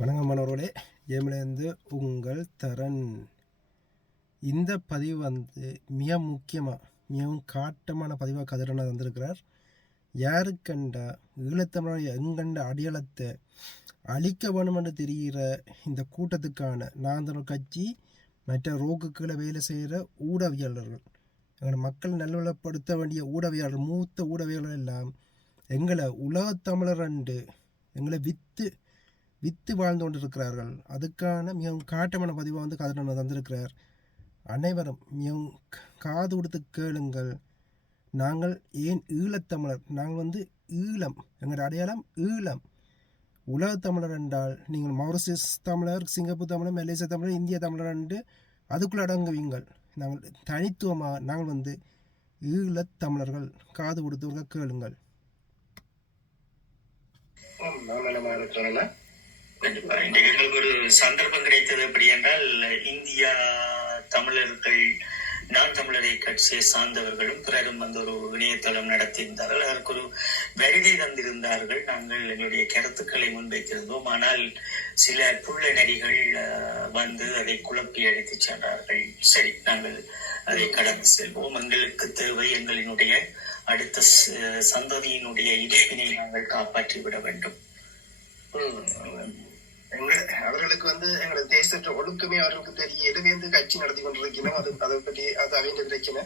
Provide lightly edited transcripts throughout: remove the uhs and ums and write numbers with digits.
வணக்கம் மாணவர்களே, ஏமிலேருந்து உங்கள் தரன். இந்த பதிவு மிக முக்கியமாக மிகவும் காட்டமான பதிவாக கதிரனை வந்திருக்கிறார். யாருக்கண்டா ஈழத்தமிழ் எங்கண்ட அடையாளத்தை அழிக்க வேணும் என்று தெரிகிற இந்த கூட்டத்துக்கான நாந்தனர் கட்சி மற்ற ரோக்குகளை வேலை செய்கிற ஊடகவியலாளர்கள், எங்களை மக்கள் நல்வளப்படுத்த வேண்டிய ஊடகவியலாளர், மூத்த ஊடகவியலாளர் எல்லாம் எங்களை உலகத்தமிழர் என்று எங்களை வித்து வாழ்ந்து கொண்டிருக்கிறார்கள். அதுக்கான மிகவும் காட்டமான பதிவாக கதிரன் தந்திருக்கிறார். அனைவரும் மிகவும் காது கொடுத்து கேளுங்கள். நாங்கள் ஏன் ஈழத்தமிழர், நாங்கள் ஈழம், எங்களோட அடையாளம் ஈழம். உலகத்தமிழர் என்றால் நீங்கள் மௌரிஷியஸ் தமிழர், சிங்கப்பூர் தமிழர், மலேசிய தமிழர், இந்திய தமிழர் என்று அதுக்குள்ள அடங்குவீங்கள். நாங்கள் தனித்துவமாக நாங்கள் ஈழத்தமிழர்கள். காது கொடுத்தவர்கள் கேளுங்கள். கண்டிப்பா இன்றைக்கு எங்களுக்கு ஒரு சந்தர்ப்பம் கிடைத்தது. எப்படி என்றால், இந்தியா தமிழர்கள், நான் தமிழரை கட்சியை சார்ந்தவர்களும் பிறரும் ஒரு இணையதளம் நடத்தியிருந்தார்கள். அதற்கு ஒரு வருகை தந்திருந்தார்கள். நாங்கள் எங்களுடைய கருத்துக்களை முன்வைத்திருந்தோம். ஆனால் சில புள்ள நடிகள் அதை குழப்பி அழைத்து சென்றார்கள். சரி, நாங்கள் அதை கடந்து செல்வோம். எங்களுக்கு தேவை எங்களினுடைய அடுத்த சந்ததியினுடைய இருப்பினை நாங்கள் காப்பாற்றி விட வேண்டும். அவர்களுக்கு எங்களோட தேசற்ற ஒழுக்கமே அவர்களுக்கு தெரிய இடவேந்து கட்சி நடத்தி கொண்டிருக்கணும். அதை பற்றி அது அவங்க பிரச்சனை.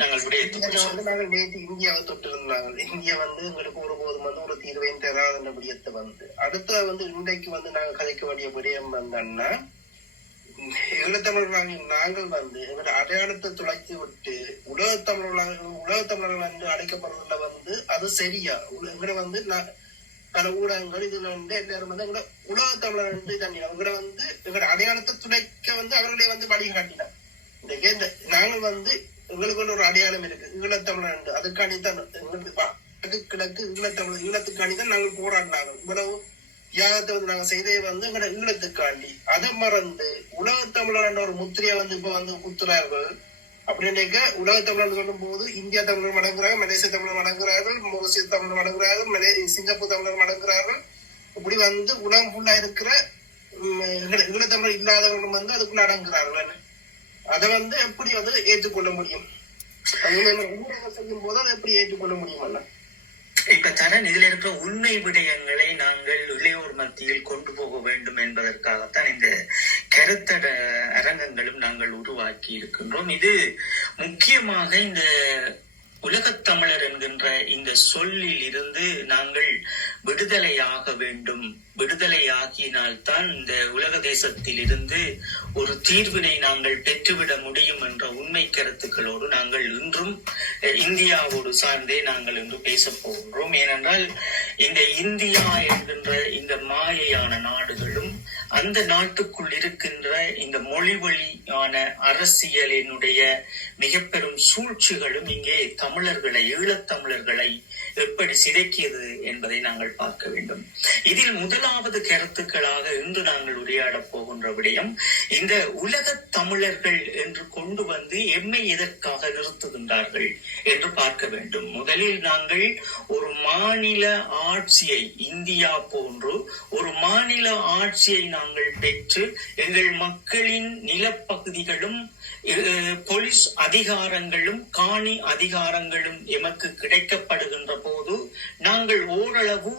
நாங்கள் நேற்று இந்தியாவை தொட்டு இருந்தாங்க. இந்தியா எங்களுக்கு ஒருபோதும் ஒரு தீர்வையும் தராத விடயத்தை அடுத்த இன்றைக்கு நாங்கள் கதைக்க வேண்டிய விடயம் வந்தோம்னா, ஈழத்தமிழர்களாக நாங்கள் எங்களோட அடையாளத்தை துளைத்து விட்டு உலகத்தமிழர்கள் என்று அழைக்கப்படுறதுல அது சரியா? எங்களை பல ஊடகங்கள் இதுல எல்லாரும் எங்களோட உலக தமிழர் எங்களோட எங்களோட அடையாளத்தை துளைக்க அவர்களே வழிகாட்டினார். இந்த நாங்கள் எங்களுக்கு ஒரு அடையாளம் இருக்கு, ஈழத்தமிழர் என்று. அதுக்காண்டித்தான் எங்களுக்கு கிழக்கு ஈழத்தமிழர், ஈழத்துக்காண்டிதான் நாங்கள் போராடினாங்க. இவ்வளவு தியாகத்தை நாங்க செய்தே எங்களோட ஈழத்துக்காண்டி. அதை மறந்து உலகத்தமிழர் என்ற ஒரு முத்திரையை இப்ப குத்துறார்கள். அப்படின்னாக்க உலகத்தமிழர் சொல்லும் போது இந்தியா தமிழர் மடங்குறாங்க, மலேசிய தமிழர் மடங்குறார்கள், மொரிஷியஸ் தமிழர் மடங்குறார்கள், சிங்கப்பூர் தமிழர் மடங்குறார்கள். இப்படி உலகம் ஃபுல்லா இருக்கிற ஈழத்தமிழர் இல்லாதவர்களும் அதுக்குள்ள அடங்குறார்கள். அதை எப்படி ஏற்றுக்கொள்ள முடியும்? ஊடகம் செய்யும் போது அதை எப்படி ஏற்றுக்கொள்ள முடியும்? இப்ப தரன், இதுல இருக்கிற உண்மை விடயங்களை நாங்கள் இளையோர் மத்தியில் கொண்டு போக வேண்டும் என்பதற்காகத்தான் இந்த கருத்தட அரங்கங்களும் நாங்கள் உருவாக்கி இருக்கின்றோம். இது முக்கியமாக இந்த உலகத்தமிழர் என்கின்ற இந்த சொல்லில் இருந்து நாங்கள் விடுதலையாக வேண்டும். விடுதலையாகினால்தான் இந்த உலக தேசத்தில் இருந்து ஒரு தீர்வினை நாங்கள் பெற்றுவிட முடியும் என்ற உண்மை கருத்துக்களோடு நாங்கள் இன்றும் இந்தியாவோடு சார்ந்தே நாங்கள் இன்று பேச போகின்றோம். ஏனென்றால் இந்த இந்தியா என்கின்ற இந்த மாயையான நாடுகளும் அந்த நாட்டுக்குள் இருக்கின்ற இந்த மொழி வழியான அரசியலினுடைய மிக பெரும் சூழ்ச்சிகளும் இங்கே தமிழர்களை, ஈழத்தமிழர்களை எப்படி சிதைக்கியது என்பதை நாங்கள் பார்க்க வேண்டும். இதில் முதலாவது கருத்துக்களாக இன்று நாங்கள் உரையாடப் போகின்ற விடயம், இந்த உலக தமிழர்கள் என்று கொண்டு எம்மை எதற்காக நிறுத்துகின்றார்கள் என்று பார்க்க வேண்டும். முதலில் நாங்கள் ஒரு மாநில ஆட்சியை, இந்தியா போன்று ஒரு மாநில ஆட்சியை நாங்கள் பெற்று எங்கள் மக்களின் நிலப்பகுதிகளும் போலீஸ் அதிகாரங்களும் காணி அதிகாரங்களும் எமக்கு கிடைக்கப்படுகின்ற போது நாங்கள் ஓரளவு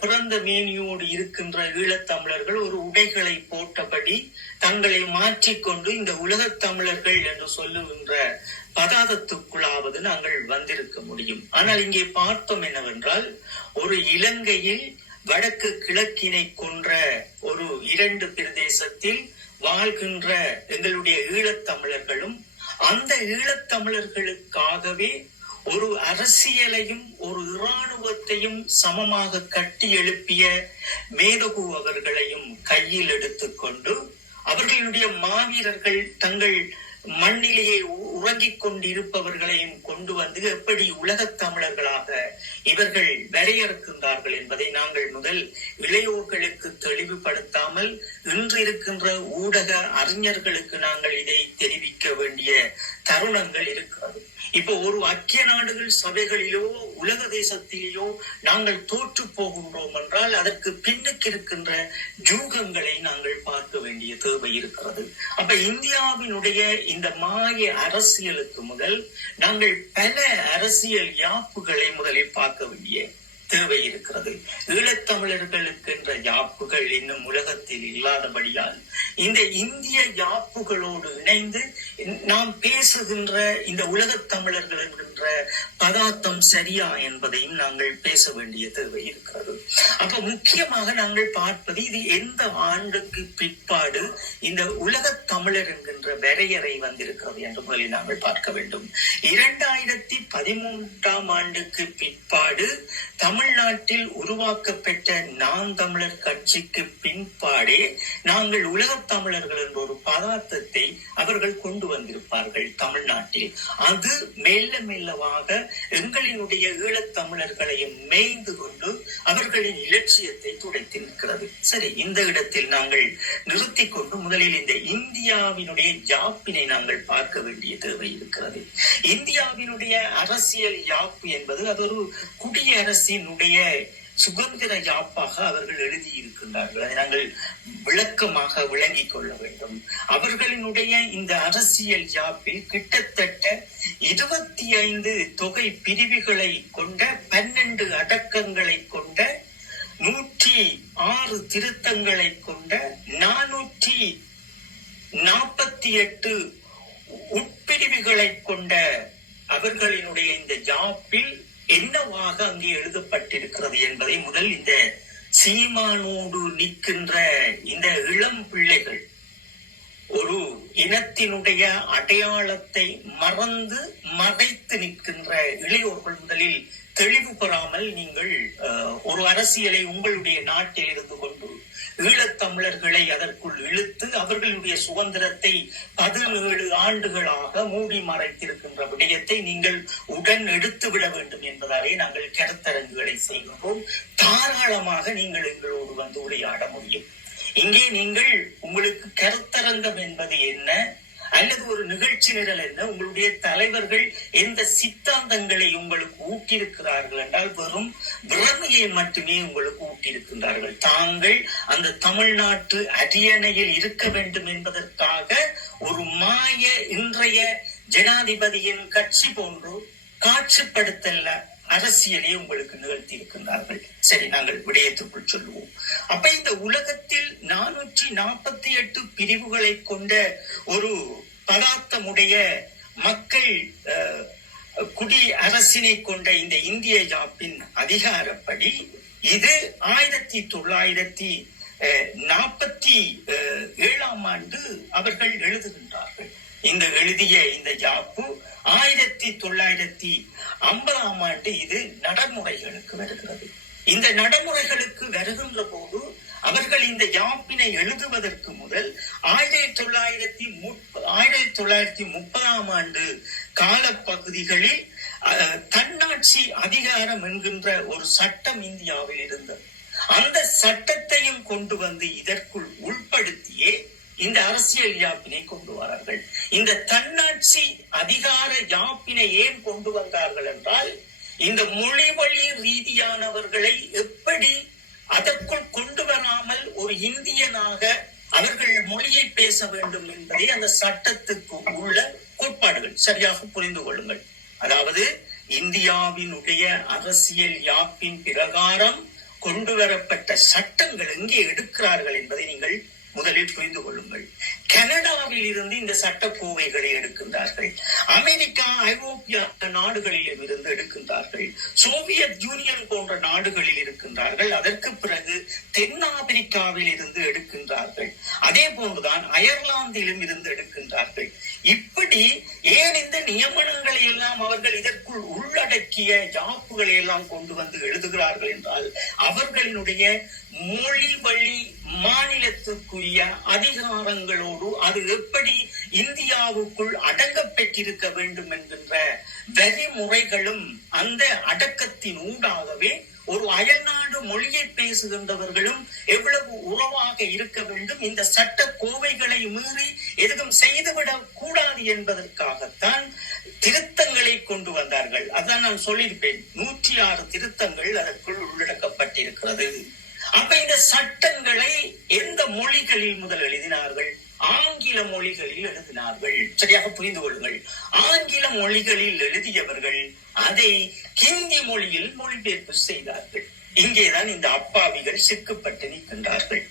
பிறந்த மேனியோடு இருக்கின்ற ஈழத்தமிழர்கள் ஒரு உடைகளை போட்டபடி தங்களை மாற்றிக்கொண்டு இந்த உலகத் தமிழர்கள் என்று சொல்லுகின்ற பதாதத்துக்குள்ளாவது நாங்கள் வந்திருக்க முடியும். ஆனால் இங்கே பார்த்தோம் என்னவென்றால், ஒரு இலங்கையில் வடக்கு கிழக்கினை கொன்ற ஒரு 2 பிரதேசத்தில் வாழ்கின்ற எங்களுடைய ஈழத்தமிழர்களும் அந்த ஈழத்தமிழர்களுக்காகவே ஒரு அரசியலையும் ஒரு இராணுவத்தையும் சமமாக கட்டி எழுப்பிய மேதகு அவர்களையும் கையில் எடுத்துக்கொண்டு அவர்களுடைய மாவீரர்கள் தங்கள் மண்ணிலேயே உறங்கிக் கொண்டிருப்பவர்களையும் கொண்டு எப்படி உலகத் தமிழர்களாக இவர்கள் வரையறுக்கின்றார்கள் என்பதை நாங்கள் முதல் இளையோர்களுக்கு தெளிவுபடுத்தாமல் இன்று இருக்கின்ற ஊடக அறிஞர்களுக்கு நாங்கள் இதை தெரிவிக்க வேண்டிய தருணங்கள் இருக்கிறது. இப்போ ஒரு ஐக்கிய நாடுகள் சபைகளிலோ உலக தேசத்திலேயோ நாங்கள் தோற்று போகின்றோம் என்றால் அதற்கு பின்னுக்கு இருக்கின்ற யூகங்களை நாங்கள் பார்க்க வேண்டிய தேவை இருக்கிறது. அப்ப இந்தியாவினுடைய இந்த மாய அரசியலுக்கு முதல் நாங்கள் பல அரசியல் யாப்புகளை முதலில் பார்க்க வேண்டிய தேவை இருக்கிறது. ஈழத்தமிழர்களுக்கு என்ற யாப்புகள் இன்னும் உலகத்தில் இல்லாதபடியால் இந்த இந்திய யாப்புகளோடு இணைந்து நாம் பேசுகின்ற இந்த உலகத் தமிழர்கள் என்கின்ற பதார்த்தம் சரியா என்பதையும் நாங்கள் பேச வேண்டிய தேவை இருக்கிறது. அப்ப முக்கியமாக நாங்கள் பார்ப்பது இது எந்த ஆண்டுக்கு பிற்பாடு இந்த உலகத் தமிழர் என்கின்ற வரையறை வந்திருக்கிறது என்று முதலில் நாங்கள் பார்க்க வேண்டும். 2013ஆம் ஆண்டுக்கு பிற்பாடு தமிழ்நாட்டில் உருவாக்கப்பட்ட நாம் தமிழர் கட்சிக்கு பின்பாடே நாங்கள் உலகத் தமிழர்கள் என்ற ஒரு பதார்த்தத்தை அவர்கள் கொண்டு வந்திருப்பார்கள் தமிழ்நாட்டில். அது மெல்ல மெல்லவாக எங்களினுடைய ஈழத் தமிழர்களையும் மேய்ந்து கொண்டு அவர்களின் இலட்சியத்தை துடைத்து நிற்கிறது. சரி, இந்த இடத்தில் நாங்கள் நிறுத்தி கொண்டு முதலில் இந்த இந்தியாவினுடைய யாப்பினை நாங்கள் பார்க்க வேண்டிய தேவை இருக்கிறது. இந்தியாவினுடைய அரசியல் யாப்பு என்பது அது ஒரு குடியரசினுடைய சுதந்திர யாப்பாக அவர்கள் எழுதியிருக்கின்றார்கள். அதை நாங்கள் விளக்கமாக விளங்கிக் கொள்ள வேண்டும். அவர்களினுடைய இந்த அரசியல் யாப்பில் கிட்டத்தட்ட 25 தொகை பிரிவுகளை கொண்ட 12 அடக்கங்களை கொண்ட 106 திருத்தங்களை கொண்ட 448 உட்பிரிவுகளை கொண்ட அவர்களினுடைய இந்த யாப்பில் என்னவாக அங்கே எழுதப்பட்டிருக்கிறது என்பதை முதல் இந்த சீமானோடு நிற்கின்ற இந்த இளம் பிள்ளைகள் ஒரு இனத்தினுடைய அடையாளத்தை மறைத்து நிற்கின்ற இளையோர்கள் முதலில் தெளிவு பெறாமல் நீங்கள் ஒரு அரசியலை உங்களுடைய நாட்டில் இருந்து கொண்டு ஈழத்தமிழர்களை அதற்குள் இழுத்து அவர்களுடைய சுதந்திரத்தை 17 ஆண்டுகளாக மூடி மறைத்திருக்கின்ற விடயத்தை நீங்கள் உடன் எடுத்து விட வேண்டும் என்பதாலே நாங்கள் கருத்தரங்குகளை செய்கின்றோம். தாராளமாக நீங்கள் எங்களோடு வந்து உரையாட முடியும். இங்கே நீங்கள் உங்களுக்கு கருத்தரங்கம் என்பது என்ன அல்லது ஒரு நிகழ்ச்சி நிரல் என்ன, உங்களுடைய தலைவர்கள் எந்த சித்தாந்தங்களை உங்களுக்கு ஊட்டியிருக்கிறார்கள் என்றால் வெறும் பிரமையை மட்டுமே உங்களுக்கு ஊட்டியிருக்கின்றார்கள். தாங்கள் அந்த தமிழ்நாட்டு அரியணையில் இருக்க வேண்டும் என்பதற்காக ஒரு மாய இன்றைய ஜனாதிபதியின் கட்சி போன்று காட்சிப்படுத்தல அரசியலே உங்களுக்கு நிகழ்த்தி இருக்கின்றார்கள். சரி, நாங்கள் விடயத்துக்குள் சொல்லுவோம். அப்ப இந்த உலகத்தில் 448 பிரிவுகளை கொண்ட ஒரு பதார்த்தமுடைய மக்கள் குடி அரசினை கொண்ட இந்த இந்திய யாப்பின் அதிகாரப்படி இது 1947ஆம் ஆண்டு அவர்கள் எழுதுகின்றார்கள். இந்த எழுதிய இந்த யாப்பு 1950ஆம் ஆண்டு இது நடைமுறைகளுக்கு வருகிறது. இந்த நடைமுறைகளுக்கு வருகின்ற போது அவர்கள் இந்த யாப்பினை எழுதுவதற்கு முதல் 1930ஆம் ஆண்டு காலப்பகுதிகளில் தன்னாட்சி அதிகாரம் என்கின்ற ஒரு சட்டம் இந்தியாவில் இருந்தது. அந்த சட்டத்தையும் கொண்டு வந்து இதற்குள் உள்படுத்தியே இந்த அரசியல் யாப்பினை கொண்டு வரார்கள். இந்த தன்னாட்சி அதிகார யாப்பினை ஏன் கொண்டு வந்தார்கள் என்றால் இந்த மொழி வழி ரீதியானவர்களை எப்படி அதற்குள் கொண்டு வராமல் ஒரு இந்தியனாக அவர்கள் மொழியை பேச வேண்டும் என்பதை அந்த சட்டத்துக்கு உள்ள கோட்பாடுகள் சரியாக புரிந்து கொள்ளுங்கள். அதாவது இந்தியாவினுடைய அரசியல் யாப்பின் பிரகாரம் கொண்டு வரப்பட்ட சட்டங்கள் எங்கே எடுக்கிறார்கள் என்பதை நீங்கள் முதலில் புரிந்து கொள்ளுங்கள். கனடாவில் இருந்து இந்த சட்டக்கோவைகளை எடுக்கின்றார்கள். அமெரிக்கா, ஐரோப்பிய நாடுகளில் இருந்து எடுக்கின்றார்கள். சோவியத் யூனியன் போன்ற நாடுகளில் இருக்கின்றார்கள். அதற்கு பிறகு தென்னாப்பிரிக்காவில் இருந்து எடுக்கின்றார்கள். அதே போன்றுதான் அயர்லாந்திலும் இருந்து எடுக்கின்றார்கள். இப்படி ஏன் இந்த நியமனங்களை எல்லாம் அவர்கள் இதற்குள் உள்ளடக்கிய யாப்புகளை எல்லாம் கொண்டு வந்து எழுதுகிறார்கள் என்றால் அவர்களினுடைய மொழி வழி மாநிலத்துக்குரிய அதிகாரங்களோடு அது எப்படி இந்தியாவுக்குள் அடங்க பெற்றிருக்க வேண்டும் என்கின்ற வரிமுறைகளும் அந்த அடக்கத்தின் ஊடாகவே ஒரு அயல்நாடு மொழியை பேசுகின்றவர்களும் எவ்வளவு உறவாக இருக்க வேண்டும், இந்த சட்ட கோவைகளை மீறி எதுவும் செய்துவிடக் கூடாது என்பதற்காகத்தான் திருத்தங்களை கொண்டு வந்தார்கள். அதான் நான் சொல்லியிருப்பேன், 106 திருத்தங்கள் அதற்குள் உள்ளடக்கப்பட்டிருக்கிறது. அப்ப இந்த சட்டங்களை எந்த மொழிகளில் முதல் எழுதினார்கள்? ஆங்கில மொழிகளில் எழுதினார்கள். சரியாக புரிந்து கொள்ளுங்கள். ஆங்கில மொழிகளில் எழுதியவர்கள் அதை ஹிந்தி மொழியில் மொழிபெயர்ப்பு செய்தார்கள். இங்கேதான் இந்த அப்பாவிகள் சிக்கப்பட்டு நிற்கின்றார்கள்.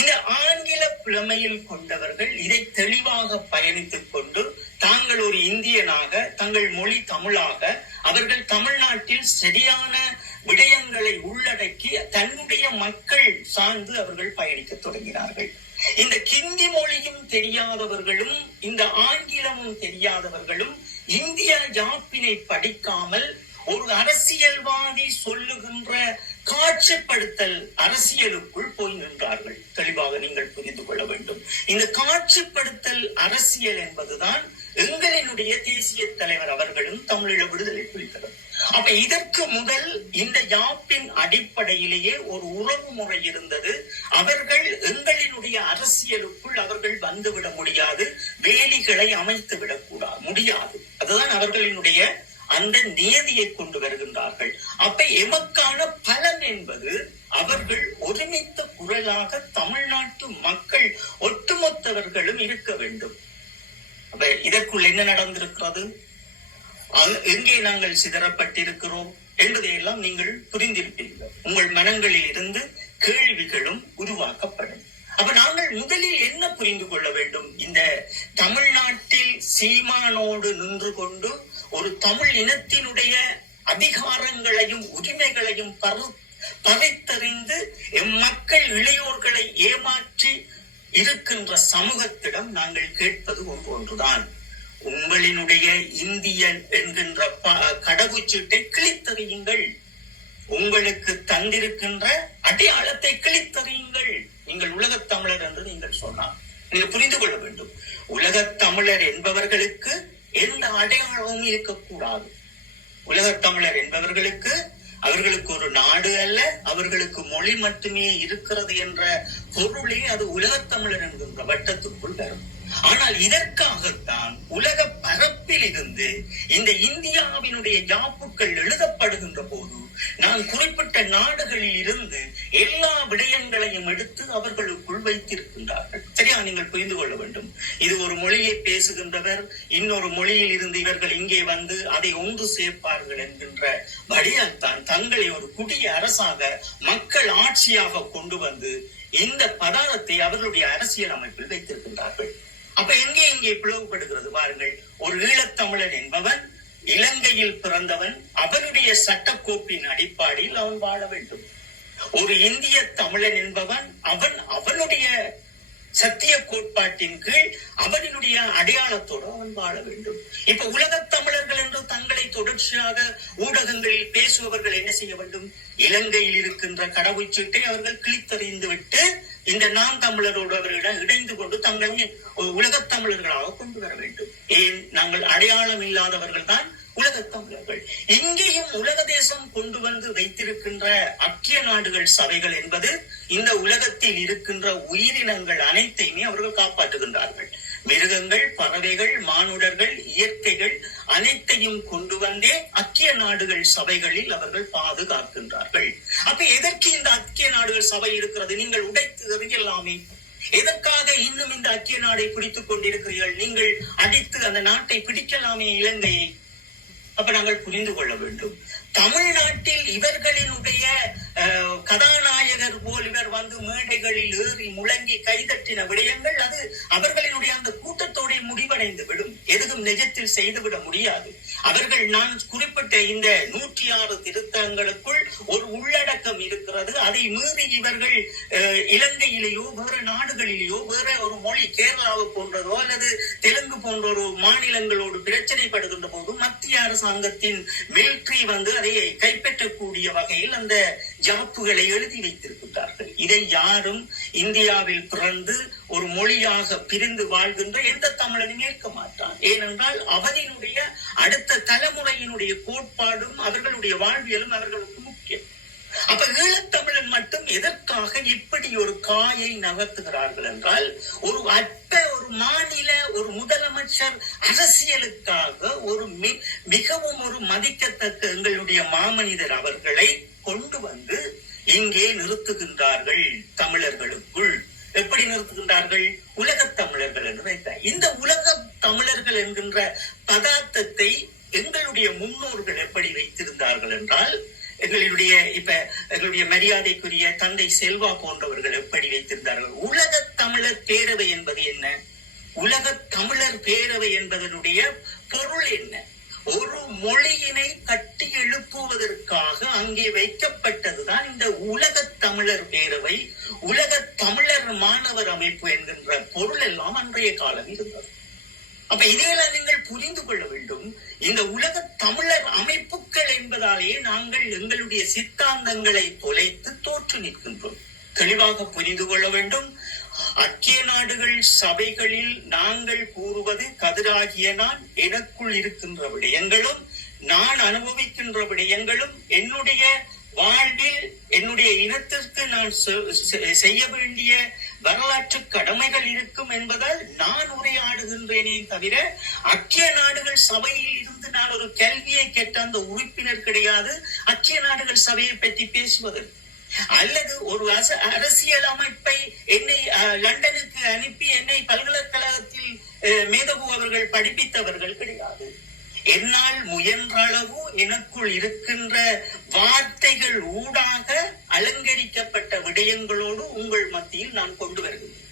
இந்த ஆங்கில புலமையில் கொண்டவர்கள் இதை தெளிவாக பயணித்துக் கொண்டு தாங்கள் ஒரு இந்தியனாக, தங்கள் மொழி தமிழாக, அவர்கள் தமிழ்நாட்டில் சரியான விடயங்களை உள்ளடக்கி தன்னுடைய மக்கள் சார்ந்து அவர்கள் பயணிக்க தொடங்கினார்கள். இந்த ஹிந்தி மொழியும் தெரியாதவர்களும் இந்த ஆங்கிலமும் தெரியாதவர்களும் இந்திய யாப்பினை படிக்காமல் ஒரு அரசியல்வாதி சொல்லுகின்ற காட்சிப்படுத்தல் அரசியலுக்குள் போய் நின்றார்கள். தெளிவாக நீங்கள் புரிந்து கொள்ள வேண்டும். இந்த காட்சிப்படுத்தல் அரசியல் என்பதுதான் எங்களினுடைய தேசிய தலைவர் அவர்களும் தமிழீழ விடுதலை புலிகளும். அப்ப இதற்கு முதல் இந்த யாப்பின் அடிப்படையிலேயே ஒரு உறவு முறை இருந்தது. அவர்கள் எங்களினுடைய அரசியலுக்குள் அவர்கள் வந்துவிட முடியாது, வேலிகளை அமைத்து விடக்கூடாது, முடியாது. அதுதான் அவர்களினுடைய அந்த நியதியை கொண்டு வருகின்றார்கள். அப்ப எமக்கான பலன் என்பது அவர்கள் ஒருமித்த குரலாக தமிழ்நாட்டு மக்கள் ஒட்டுமொத்தவர்களும் இருக்க வேண்டும். அப்ப இதற்குள் என்ன நடந்திருக்கிறது, எங்கே நாங்கள் சிதறப்பட்டிருக்கிறோம் என்பதையெல்லாம் நீங்கள் புரிந்திருப்பீர்கள். உங்கள் மனங்களில் இருந்து கேள்விகளும் உருவாக்கப்படும். அப்ப நாங்கள் முதலில் என்ன புரிந்து கொள்ள வேண்டும்? இந்த தமிழ்நாட்டில் சீமானோடு நின்று கொண்டு ஒரு தமிழ் இனத்தினுடைய அதிகாரங்களையும் உரிமைகளையும் பறித்தறிந்து மக்கள் இளையோர்களை ஏமாற்றி இருக்கின்ற சமூகத்திடம் நாங்கள் கேட்பது ஒன்றுதான். உங்களினுடைய இந்தியன் என்கின்ற கடவுச்சீட்டை கிழித்தறியுங்கள். உங்களுக்கு தந்திருக்கின்ற அடையாளத்தை கிழித்தறியுங்கள். நீங்கள் உலகத் தமிழர் என்று நீங்கள் சொன்னார். நீங்கள் புரிந்து கொள்ள வேண்டும், உலகத் தமிழர் என்பவர்களுக்கு எந்த அடையாளமும் இருக்கக்கூடாது. உலகத் தமிழர் என்பவர்களுக்கு அவர்களுக்கு ஒரு நாடு அல்ல, அவர்களுக்கு மொழி மட்டுமே இருக்கிறது என்ற பொருளே அது உலகத் தமிழர் என்கின்ற வட்டத்துக்குள் வரும். ஆனால் இதற்காகத்தான் உலக பரப்பில் இருந்து இந்த இந்தியாவினுடைய யாப்புக்கள் எழுதப்படுகின்ற போது நான் குறிப்பிட்ட நாடுகளில் இருந்து எல்லா விடயங்களையும் எடுத்து அவர்களுக்குள் வைத்திருக்கின்றார்கள். சரியா நீங்கள் புரிந்து கொள்ள வேண்டும். இது ஒரு மொழியை பேசுகின்றவர் இன்னொரு மொழியில் இருந்து இவர்கள் இங்கே வந்து அதை ஒன்று சேர்ப்பார்கள் என்கின்ற வழியால் தான் தங்களை ஒரு குடிய அரசாக மக்கள் ஆட்சியாக கொண்டு வந்து இந்த பதார்த்தத்தை அவர்களுடைய அரசியல் அமைப்பில் வைத்திருக்கின்றார்கள். அப்ப எங்கே பிளவுபடுகிறது பாருங்கள். ஒரு ஈழத்தமிழன் என்பவன் இலங்கையில் பிறந்தவன், அவனுடைய சட்டக்கோப்பின் அடிப்படையில் அவன் வாழ வேண்டும். ஒரு இந்திய தமிழன் என்பவன் அவனுடைய சத்திய கோட்பாட்டின் கீழ் அவனுடைய அடையாளத்தோடு அவன் வாழ வேண்டும். இப்ப உலகத் தமிழர்கள் என்று தங்களை தொடர்ச்சியாக ஊடகங்களில் பேசுபவர்கள் என்ன செய்ய வேண்டும்? இலங்கையில் இருக்கின்ற கடவுச்சீட்டை அவர்கள் கிழித்தறிந்து விட்டு இந்த நாம் தமிழரோடு அவர்களிடம் இணைந்து கொண்டு தங்களை உலகத் தமிழர்களாக கொண்டு வர வேண்டும். ஏன்? நாங்கள் அடையாளம் இல்லாதவர்கள் தான் உலகத் தமிழர்கள். இங்கேயும் உலக தேசம் கொண்டு வந்து வைத்திருக்கின்ற ஐக்கிய நாடுகள் சபைகள் என்பது இந்த உலகத்தில் இருக்கின்ற உயிரினங்கள் அனைத்தையுமே அவர்கள் காப்பாற்றுகின்றார்கள். மிருகங்கள், பறவைகள், மானுடர்கள், இயற்கைகள் அனைத்தையும் கொண்டு வந்தே ஐக்கிய நாடுகள் சபைகளில் அவர்கள் பாதுகாக்கின்றார்கள். அப்ப எதற்கு இந்த ஐக்கிய நாடுகள் சபை இருக்கிறது? நீங்கள் உடைத்து எறியலாமே. எதற்காக இன்னும் இந்த ஐக்கிய நாடை பிடித்துக் கொண்டிருக்கிறீர்கள்? நீங்கள் அடித்து அந்த நாட்டை பிடிக்கலாமே, இலங்கையை. அப்ப நாங்கள் புரிந்து கொள்ள வேண்டும், தமிழ்நாட்டில் இவர்களினுடைய கதாநாயகர் போல் இவர் வந்து மேடைகளில் ஏறி முழங்கி கைதட்டின விடயங்கள் அது அவர்களினுடைய அந்த கூட்டத்தோட முடிவடைந்து விடும். எதுவும் நிஜத்தில் செய்துவிட முடியாது. அவர்கள் நான் குறிப்பிட்ட இந்த 106 திருத்தங்களுக்குள் ஒரு உள்ளடக்கம் இருக்கிறது. அதை மீறி இவர்கள் இலங்கையிலேயோ வேற நாடுகளிலேயோ வேற ஒரு மொழி கேரளாவை போன்றதோ அல்லது தெலுங்கு போன்ற ஒரு மாநிலங்களோடு பிரச்சனைப்படுகின்ற போது மத்திய அரசாங்கத்தின் மிலிட்டரி வந்து அதை கைப்பற்றக்கூடிய வகையில் அந்த ஜாப்புகளை எழுதி வைத்திருக்கின்றார்கள். இதை யாரும் இந்தியாவில் பிறந்து ஒரு மொழியாக பிரிந்து வாழ்கின்ற எந்த தமிழனும் ஏற்க மாட்டான். ஏனென்றால் அவரினுடைய அடுத்த தலைமுறையினுடைய கோட்பாடும் அவர்களுடைய வாழ்வியலும் அவர்களுக்கு முக்கியம். அப்ப ஈழத்தமிழன் மட்டும் எதற்காக இப்படி ஒரு காயை நகர்த்துகிறார்கள் என்றால், ஒரு மாநில ஒரு முதலமைச்சர் அரசியலுக்காக ஒரு மிகவும் ஒரு மதிக்கத்தக்க எங்களுடைய மாமனிதர் அவர்களை கொண்டு வந்து இங்கே நிறுத்துகின்றார்கள். தமிழர்களுக்குள் எப்படி நிறுத்துகின்றார்கள்? உலகத் தமிழர்கள் என்று வைத்தார். இந்த உலக தமிழர்கள் என்கின்ற பதார்த்தத்தை எங்களுடைய முன்னோர்கள் எப்படி வைத்திருந்தார்கள் என்றால், எங்களுடைய மரியாதைக்குரிய தந்தை செல்வா போன்றவர்கள் எப்படி வைத்திருந்தார்கள்? உலக தமிழர் பேரவை என்பது என்ன? உலக தமிழர் பேரவை என்பதனுடைய பொருள் என்ன? ஒரு மொழியினை கட்டி எழுப்புவதற்காக அங்கே வைக்கப்பட்டதுதான் இந்த உலக தமிழர் பேரவை, உலக தமிழர் மாணவர் அமைப்பு என்கின்ற பொருள் எல்லாம் அன்றைய காலம் இருந்தது. அப்ப இதையெல்லாம் நீங்கள் புரிந்து கொள்ள வேண்டும். இந்த உலக தமிழர் அமைப்புகள் என்பதாலேயே நாங்கள் எங்களுடைய சித்தாந்தங்களை தொலைத்து தோற்று நிற்கின்றோம். தெளிவாக புரிந்து கொள்ள வேண்டும். ஐக்கிய நாடுகள் சபைகளில் நாங்கள் கூறுவது, கதிராகிய நான் எனக்குள் இருக்கின்ற விடயங்களும் நான் அனுபவிக்கின்ற விடயங்களும் என்னுடைய வாழ்வில் என்னுடைய இனத்திற்கு நான் செய்ய வேண்டிய வரலாற்று கடமைகள் இருக்கும் என்பதால் நான் உரையாடுகின்றேனே தவிர, ஐக்கிய நாடுகள் சபையில் இருந்து நான் ஒரு கேள்வியை கேட்ட அந்த உறுப்பினர் கிடையாது ஐக்கிய நாடுகள் சபையை பற்றி பேசுவதற்கு. அல்லது ஒரு அரசியல் அமைப்பை என்னை லண்டனுக்கு அனுப்பி என்னை பல்கலைக்கழகத்தில் மேதகு அவர்கள் படிப்பித்தவர்கள் கிடையாது. என்னால் முயன்ற அளவு எனக்குள் இருக்கின்ற வார்த்தைகள் ஊடாக அலங்கரிக்கப்பட்ட விடயங்களோடு உங்கள் மத்தியில் நான் கொண்டு வருகிறேன்.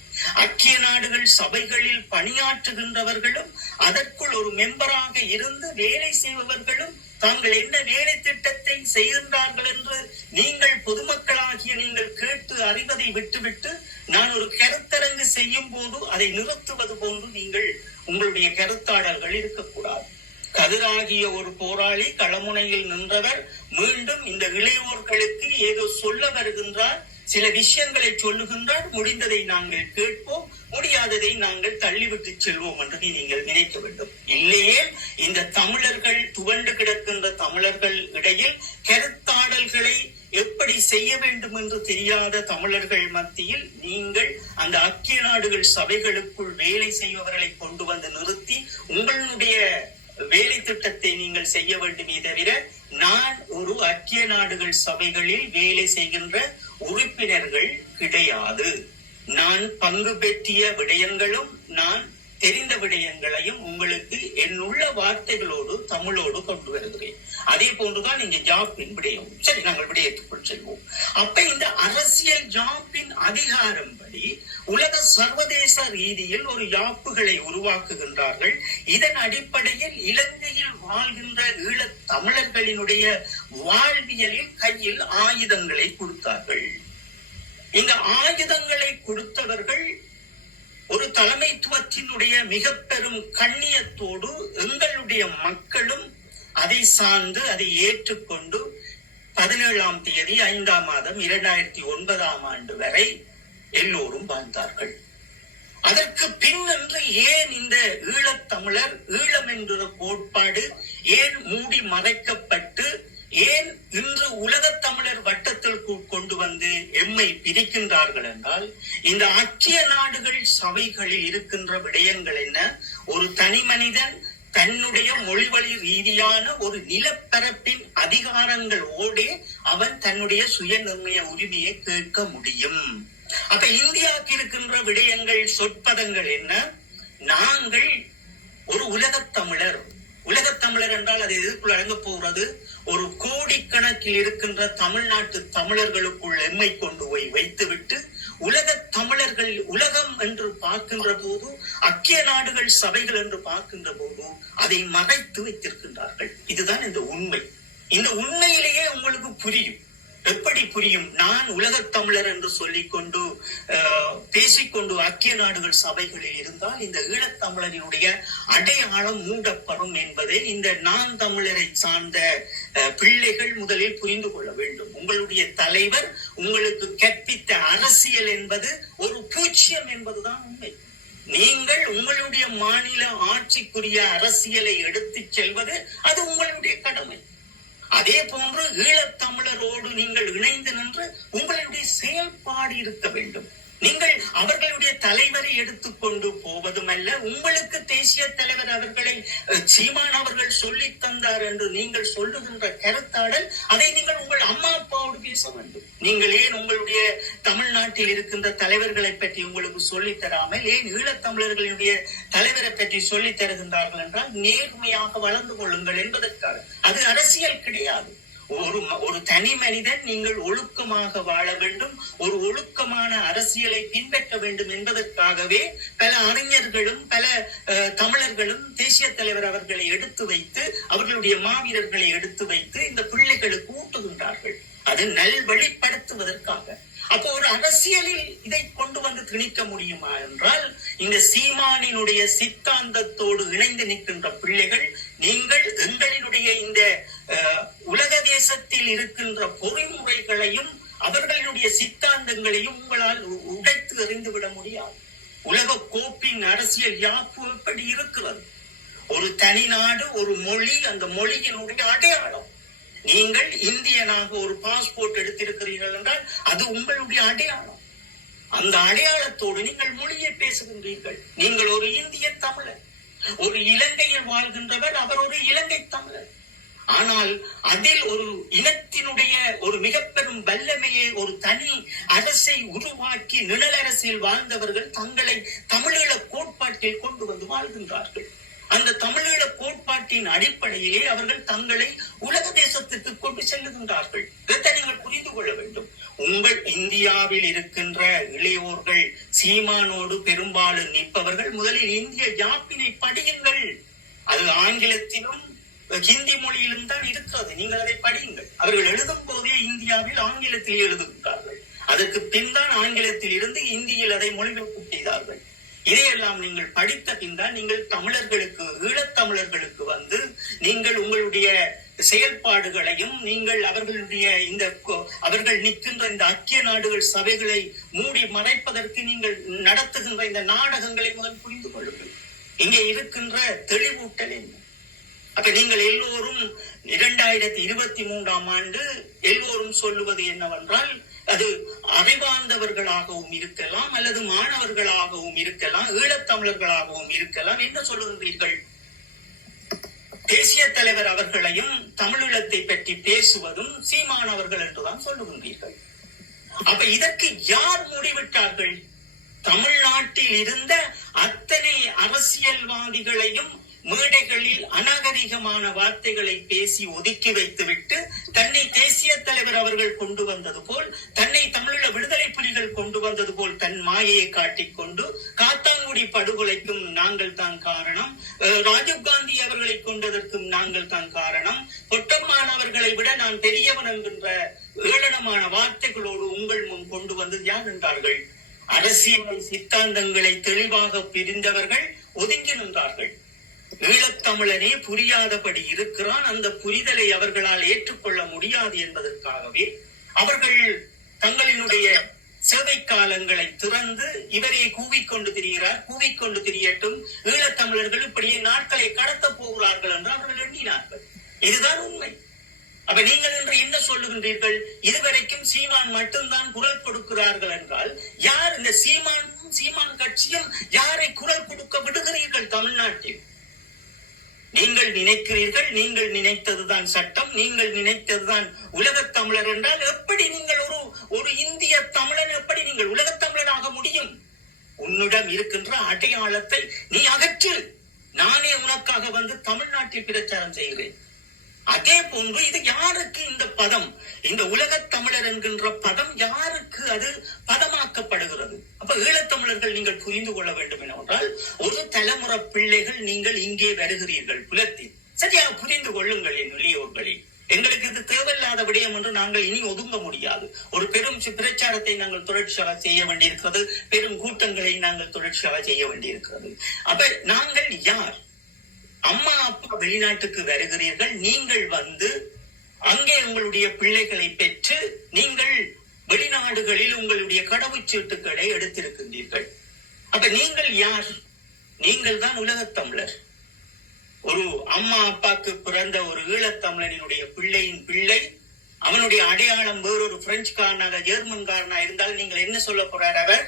ஐக்கிய நாடுகள் சபைகளில் பணியாற்றுகின்றவர்களும் அதற்குள் ஒரு மெம்பராக இருந்து வேலை செய்பவர்களும் தாங்கள் என்ன வேலை திட்டத்தை செய்கின்றார்கள் என்று நீங்கள் பொதுமக்களாகிய நீங்கள் கேட்டு அறிவதை விட்டுவிட்டு நான் ஒரு கருத்தரங்கு செய்யும் போது அதை நிறுத்துவது போன்று நீங்கள் உங்களுடைய கருத்தாடல்கள் இருக்கக்கூடாது. கதிராகிய ஒரு போராளி களமுனையில் நின்றவர் மீண்டும் இந்த இளையோர்களுக்கு ஏதோ சொல்ல வருகின்றார், சில விஷயங்களை சொல்லுகின்றார். முடிந்ததை நாங்கள் கேட்போம், முடியாததை நாங்கள் தள்ளிவிட்டு செல்வோம் என்று நீங்கள் நினைக்க வேண்டும். இல்லையே இந்த தமிழர்கள் துவண்டு கிடக்கின்ற தமிழர்கள் இடையில் கருத்தாடல்களை எப்படி செய்ய வேண்டும் என்று தெரியாத தமிழர்கள் மத்தியில் நீங்கள் அந்த ஐக்கிய நாடுகள் சபைகளுக்குள் வேலை செய்பவர்களை கொண்டு வந்து நிறுத்தி உங்களுடைய வேலை திட்டத்தை நீங்கள் செய்ய வேண்டுமே தவிர, நான் ஒரு ஐக்கிய நாடுகள் சபைகளில் வேலை செய்கின்ற உறுப்பினர்கள் கிடையாது. நான் பங்கு பெற்றிய விடயங்களும் நான் தெரிந்த விடயங்களையும் உங்களுக்கு என்னுள்ள வார்த்தைகளோடு தமிழோடு கொண்டு வருகிறேன். அதே போன்றுதான் இங்க ஜாப்பின் விடயம். சரி, நாங்கள் விடயத்துக்குள் செல்வோம். அப்ப இந்த அரசியல் ஜாப்பின் அதிகாரம் படி உலக சர்வதேச ரீதியில் ஒரு யாப்புகளை உருவாக்குகின்றார்கள். இதன் அடிப்படையில் இலங்கையில் வாழ்கின்ற ஈழத் தமிழர்களினுடைய வாழ்வியலில் கையில் ஆயுதங்களை கொடுத்தார்கள். இந்த ஆயுதங்களை கொடுத்தவர்கள் ஒரு தலைமைத்துவத்தினுடைய மிக பெரும் கண்ணியத்தோடு எங்களுடைய மக்களும் அதை சார்ந்து அதை ஏற்றுக்கொண்டு 17ஆம் தேதி 5ஆம் மாதம் 2009ஆம் ஆண்டு வரை எல்லோரும் வாழ்ந்தார்கள். அதற்கு பின் என்று ஏன் இந்த ஈழத்தமிழர், ஈழம் என்ற கோட்பாடு ஏன் மூடி மறைக்கப்பட்டு, ஏன் இன்று உலகத் தமிழர் வட்டத்தில் கொண்டு வந்து எம்மை பிரிக்கின்றார்கள் என்றால், இந்த ஐக்கிய நாடுகள் சபைகளில் இருக்கின்ற விடயங்கள் என்ன? ஒரு தனி மனிதன் தன்னுடைய மொழிவழி ரீதியான ஒரு நிலப்பரப்பின் அதிகாரங்களோடு அவன் தன்னுடைய சுய நிர்ணய உரிமையை கேட்க முடியும். அப்ப இந்தியாவுக்கு இருக்கின்ற விடயங்கள், சொற்பதங்கள் என்ன? நாங்கள் ஒரு உலகத் தமிழர். உலகத் தமிழர் என்றால் அது எதுக்குள் அடங்க போகிறது? ஒரு கோடிக்கணக்கில் இருக்கின்ற தமிழ்நாட்டு தமிழர்களுக்குள் எம்மை கொண்டு போய் வைத்துவிட்டு உலகத் தமிழர்கள், உலகம் என்று பார்க்கின்ற போது, ஐக்கிய நாடுகள் சபைகள் என்று பார்க்கின்ற போது அதை மறைத்து வைத்திருக்கின்றார்கள். இதுதான் இந்த உண்மை. இந்த உண்மையிலேயே உங்களுக்கு புரியும். எப்படி புரியும்? நான் உலகத் தமிழர் என்று சொல்லிக்கொண்டு பேசிக்கொண்டு ஐக்கிய நாடுகள் சபைகளில் இருந்தால் இந்த ஈழத்தமிழரினுடைய அடையாளம் மூடப்படும் என்பதை இந்த நான் தமிழரை சார்ந்த பிள்ளைகள் முதலில் புரிந்து கொள்ள வேண்டும். உங்களுடைய தலைவர் உங்களுக்கு கற்பித்த அரசியல் என்பது ஒரு பூச்சியம் என்பதுதான் உண்மை. நீங்கள் உங்களுடைய மாநில ஆட்சிக்குரிய அரசியலை எடுத்துச் செல்வது அது உங்களுடைய கடமை. அதே போன்று ஈழத்தமிழரோடு நீங்கள் இணைந்து நின்று உங்களுடைய செயல்பாடு இருக்க வேண்டும். நீங்கள் அவர்களுடைய தலைவரை எடுத்துக்கொண்டு போவதுமல்ல, உங்களுக்கு தேசிய தலைவர் அவர்களை சீமான் அவர்கள் சொல்லி தந்தார் என்று நீங்கள் சொல்லுகின்ற கருத்தாடல், அதை நீங்கள் உங்கள் அம்மா அப்பாவோடு பேச வேண்டும். நீங்கள் ஏன் உங்களுடைய தமிழ்நாட்டில் இருக்கின்ற தலைவர்களை பற்றி உங்களுக்கு சொல்லித் தராமல் ஏன் ஈழத்தமிழர்களுடைய தலைவரை பற்றி சொல்லித் தருகின்றார்கள் என்றால், நேர்மையாக வளர்ந்து கொள்ளுங்கள் என்பதற்காக. அது அரசியல் கிடையாது. ஒரு தனி மனிதன் நீங்கள் ஒழுக்கமாக வாழ வேண்டும், ஒரு ஒழுக்கமான அரசியலை பின்பற்ற வேண்டும் என்பதற்காகவே பல அறிஞர்களும் பல தமிழர்களும் தேசிய தலைவர் அவர்களை எடுத்து வைத்து, அவர்களுடைய மாவீரர்களை எடுத்து வைத்து இந்த பிள்ளைகளுக்கு ஊட்டுகின்றார்கள். அது நல்வழிப்படுத்துவதற்காக. அப்போ ஒரு அரசியலில் இதை கொண்டு வந்து திணிக்க முடியுமா என்றால், இந்த சீமானினுடைய சித்தாந்தத்தோடு இணைந்து நிற்கின்ற பிள்ளைகள், நீங்கள் எங்களினுடைய இந்த உலக தேசத்தில் இருக்கின்ற பொறிமுறைகளையும் அவர்களுடைய சித்தாந்தங்களையும் உங்களால் உடைத்து எறிந்து விட முடியாது. உலக கோப்பின் அரசியல் யாப்பு எப்படி இருக்கிறது? ஒரு தனி நாடு, ஒரு மொழி, அந்த மொழியினுடைய அடையாளம். நீங்கள் இந்தியனாக ஒரு பாஸ்போர்ட் எடுத்திருக்கிறீர்கள் என்றால் அது உங்களுடைய அடையாளம். அந்த அடையாளத்தோடு நீங்கள் மொழியை பேசுகின்றீர்கள். நீங்கள் ஒரு இந்திய தமிழர். ஒரு இலங்கையில் வாழ்கின்றவர், அவர் ஒரு இலங்கை தமிழர். ஆனால் அதில் ஒரு இனத்தினுடைய ஒரு மிக பெரும் வல்லமையை, ஒரு தனி அரசை உருவாக்கி நிழல் அரசில் வாழ்ந்தவர்கள் தங்களை தமிழீழ கோட்பாட்டில் கொண்டு வந்து வாழ்கின்றார்கள். அந்த தமிழீழ கோட்பாட்டின் அடிப்படையிலே அவர்கள் தங்களை உலக தேசத்திற்கு கொண்டு செல்லுகின்றார்கள். இதை நீங்கள் புரிந்து கொள்ள வேண்டும். உங்கள் இந்தியாவில் இருக்கின்ற இளையோர்கள், சீமானோடு பெரும்பாலும் நிற்பவர்கள், முதலில் இந்திய யாப்பினை படியுங்கள். அது ஆங்கிலத்திலும் ஹிந்தி மொழியிலும் தான் இருக்கிறது. நீங்கள் அதை படியுங்கள். அவர்கள் எழுதும் போதே இந்தியாவில் ஆங்கிலத்தில் எழுதுகின்றார்கள். அதற்கு பின் தான் ஆங்கிலத்தில் இருந்து இந்தியில் அதை மொழிபெயர்ப்பு செய்தார்கள். இதையெல்லாம் நீங்கள் படித்த பின் தான் நீங்கள் தமிழர்களுக்கு, ஈழத்தமிழர்களுக்கு வந்து நீங்கள் உங்களுடைய செயல்பாடுகளையும், நீங்கள் அவர்களுடைய இந்த அவர்கள் நிற்கின்ற இந்த ஐக்கிய நாடுகள் சபைகளை மூடி மறைப்பதற்கு நீங்கள் நடத்துகின்ற இந்த நாடகங்களை முதல் புரிந்து கொள்ளுங்கள். இங்கே இருக்கின்ற தெளிவூட்டல் என்ன? அப்ப நீங்கள் எல்லோரும் 2023ஆம் ஆண்டு எல்லோரும் சொல்லுவது என்னவென்றால், அது அறிவார்ந்தவர்களாகவும் இருக்கலாம், அல்லது மாணவர்களாகவும் இருக்கலாம், ஈழத்தமிழர்களாகவும் இருக்கலாம். என்ன சொல்லுகின்றீர்கள்? தேசிய தலைவர் அவர்களையும் தமிழீழத்தை பற்றி பேசுவதும் சீமானவர்கள் என்றுதான் சொல்லுகின்றீர்கள். அப்ப இதற்கு யார் முடிவிட்டார்கள்? தமிழ்நாட்டில் இருந்த அத்தனை அரசியல்வாதிகளையும் மேடைகளில் அநாகரிகமான வார்த்தைகளை பேசி ஒதுக்கி வைத்துவிட்டு, தன்னை தேசிய தலைவர் அவர்கள் கொண்டு வந்தது போல், தன்னை தமிழீழ விடுதலை புலிகள் கொண்டு வந்தது போல் தன் மாயையை காட்டிக்கொண்டு, காத்தாங்குடி படுகொலைக்கும் நாங்கள் தான் காரணம், ராஜீவ்காந்தி அவர்களை கொண்டதற்கும் நாங்கள் தான் காரணம், பொட்டம்மான் அவர்களை விட நான் பெரியவன் என்கின்ற ஏளனமான வார்த்தைகளோடு உங்கள் முன் கொண்டு வந்து யார் என்றார்கள்? அரசியல் சித்தாந்தங்களை தெளிவாக பிரிந்தவர்கள் ஒதுங்கி நின்றார்கள். ஈழத்தமிழனே புரியாதபடி இருக்கிறான், அந்த புரிதலை அவர்களால் ஏற்றுக்கொள்ள முடியாது என்பதற்காகவே அவர்கள் தங்களினுடைய சேவை காலங்களை திறந்து இவரை கூவிக்கொண்டு திரிகிறார், கூவிக்கொண்டு திரியட்டும், ஈழத்தமிழர்கள் இப்படியே நாட்களை கடத்தப் போகிறார்கள் என்று அவர்கள் எண்ணினார்கள். இதுதான் உண்மை. அப்ப நீங்கள் இன்று என்ன சொல்லுகின்றீர்கள்? இதுவரைக்கும் சீமான் மட்டும்தான் குரல் கொடுக்கிறார்கள் என்றால், யார் இந்த சீமான் கட்சியும் யாரை குரல் கொடுக்க விடுகிறீர்கள் தமிழ்நாட்டில்? நீங்கள் நினைக்கிறீர்கள், நீங்கள் நினைத்ததுதான் சட்டம், நீங்கள் நினைத்ததுதான் உலகத் தமிழர் என்றால், எப்படி நீங்கள் ஒரு இந்திய தமிழன் எப்படி நீங்கள் உலகத் தமிழனாக முடியும்? உன்னிடம் இருக்கின்ற அடையாளத்தை நீ அகற்று. நானே உனக்காக வந்து தமிழ்நாட்டில் பிரச்சாரம் செய்கிறேன். அதே போன்று இது யாருக்கு இந்த பதம், இந்த உலகத் தமிழர் என்கின்ற பதம் யாருக்கு அது பதமாக்கப்படுகிறது? அப்ப ஈழத்தமிழர்கள் நீங்கள் புரிந்து கொள்ள வேண்டும் என்னவென்றால், ஒரு தலைமுறை பிள்ளைகள் நீங்கள் இங்கே வருகிறீர்கள் புலத்தில். சரியா புரிந்து கொள்ளுங்கள் என் இளையோர்களே. எங்களுக்கு இது தேவையில்லாத விடயம் என்று நாங்கள் இனி ஒதுங்க முடியாது. ஒரு பெரும் பிரச்சாரத்தை நாங்கள் தொடர்ச்சியாக செய்ய வேண்டியிருக்கிறது, பெரும் கூட்டங்களை நாங்கள் தொடர்ச்சியாக செய்ய வேண்டியிருக்கிறது. அப்ப நாங்கள் யார்? அம்மா அப்பா வெளிநாட்டுக்கு வருகிறீர்கள், நீங்கள் வந்து அங்கே உங்களுடைய பிள்ளைகளை பெற்று நீங்கள் வெளிநாடுகளில் உங்களுடைய கடவுச்சீட்டுகளை எடுத்திருக்கின்றீர்கள். அப்ப நீங்கள் யார்? நீங்கள் தான் உலகத் தமிழர். ஒரு அம்மா அப்பாக்கு பிறந்த ஒரு ஈழத்தமிழனினுடைய பிள்ளையின் பிள்ளை அவனுடைய அடையாளம் வேறொரு பிரெஞ்சுக்காரனாக ஜெர்மன்காரனா இருந்தால் நீங்கள் என்ன சொல்ல போறார்? அவர்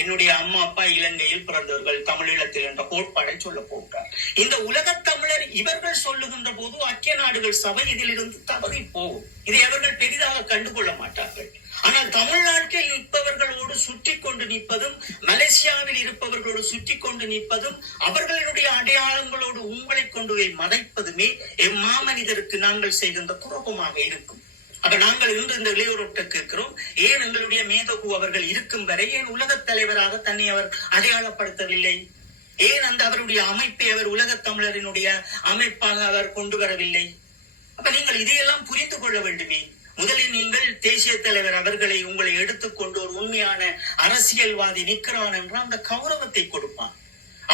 என்னுடைய அம்மா அப்பா இலங்கையில் பிறந்தவர்கள் தமிழீழத்தில் என்ற கோட்பாடை சொல்ல போகிறார். இந்த உலகத் தமிழர் இவர்கள் சொல்லுகின்ற போது ஐக்கிய நாடுகள் சபை இதிலிருந்து தவறி போகும். இதை அவர்கள் பெரிதாக கண்டுகொள்ள மாட்டார்கள். ஆனால் தமிழ்நாட்டில் இருப்பவர்களோடு சுற்றி கொண்டு நிற்பதும், மலேசியாவில் இருப்பவர்களோடு சுற்றி கொண்டு நிற்பதும், அவர்களுடைய அடையாளங்களோடு உங்களை கொண்டு போய் மறைப்பதுமே எம்மாமனிதருக்கு நாங்கள் செய்கின்ற துரோகமாக இருக்கும். அப்ப நாங்கள் இன்று இந்த இளையோரோட்ட கேட்கிறோம், ஏன் எங்களுடைய மேதகு அவர்கள் இருக்கும் வரை ஏன் உலகத் தலைவராக தன்னை அவர் அடையாளப்படுத்தவில்லை? ஏன் அந்த அவருடைய அமைப்பை அவர் உலகத் தமிழரினுடைய அமைப்பாக அவர் கொண்டு வரவில்லை? அப்ப நீங்கள் இதையெல்லாம் புரிந்து கொள்ள வேண்டுமே. முதலில் நீங்கள் தேசிய தலைவர் அவர்களை உங்களை எடுத்துக்கொண்டு ஒரு உண்மையான அரசியல்வாதி நிற்கிறான் என்றால் அந்த கௌரவத்தை கொடுப்பான்.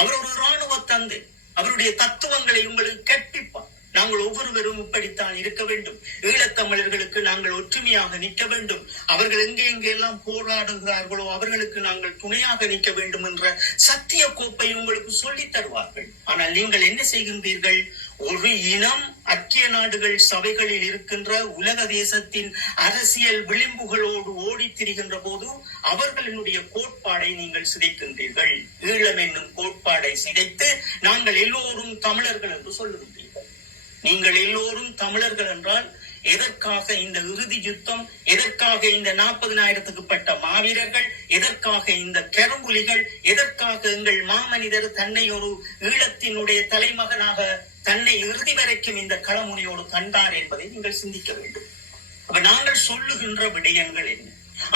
அவர் ஒரு இராணுவ தந்தை, அவருடைய தத்துவங்களை உங்களுக்கு கற்பிப்பான். நாங்கள் ஒவ்வொருவரும் இப்படித்தான் இருக்க வேண்டும். ஈழத்தமிழர்களுக்கு நாங்கள் ஒற்றுமையாக நிற்க வேண்டும். அவர்கள் எங்கே எங்கெல்லாம் போராடுகிறார்களோ அவர்களுக்கு நாங்கள் துணையாக நிற்க வேண்டும் என்ற சத்திய கோப்பை உங்களுக்கு சொல்லித் தருவார்கள். ஆனால் நீங்கள் என்ன செய்கின்றீர்கள்? ஒரு இனம் ஐக்கிய நாடுகள் சபைகளில் இருக்கின்ற உலக தேசத்தின் அரசியல் விளிம்புகளோடு ஓடி திரிகின்ற போது அவர்களினுடைய கோட்பாடை நீங்கள் சிதைக்கின்றீர்கள். ஈழம் என்னும் கோட்பாடை சிதைத்து நாங்கள் எல்லோரும் தமிழர்கள் என்று சொல்லுகின்றீர்கள். நீங்கள் எல்லோரும் தமிழர்கள் என்றால் எதற்காக இந்த இறுதி யுத்தம்? எதற்காக இந்த 40,000க்கு பட்ட மாவீரர்கள்? எதற்காக இந்த கரும்புலிகள்? எதற்காக எங்கள் மாமனிதர் தன்னை ஒரு ஈழத்தினுடைய தலைமகனாக தன்னை இறுதி வரைக்கும் இந்த களமுனையோடு தந்தார் என்பதை நீங்கள் சிந்திக்க வேண்டும். அப்ப நாங்கள் சொல்லுகின்ற விடயங்கள் என்ன?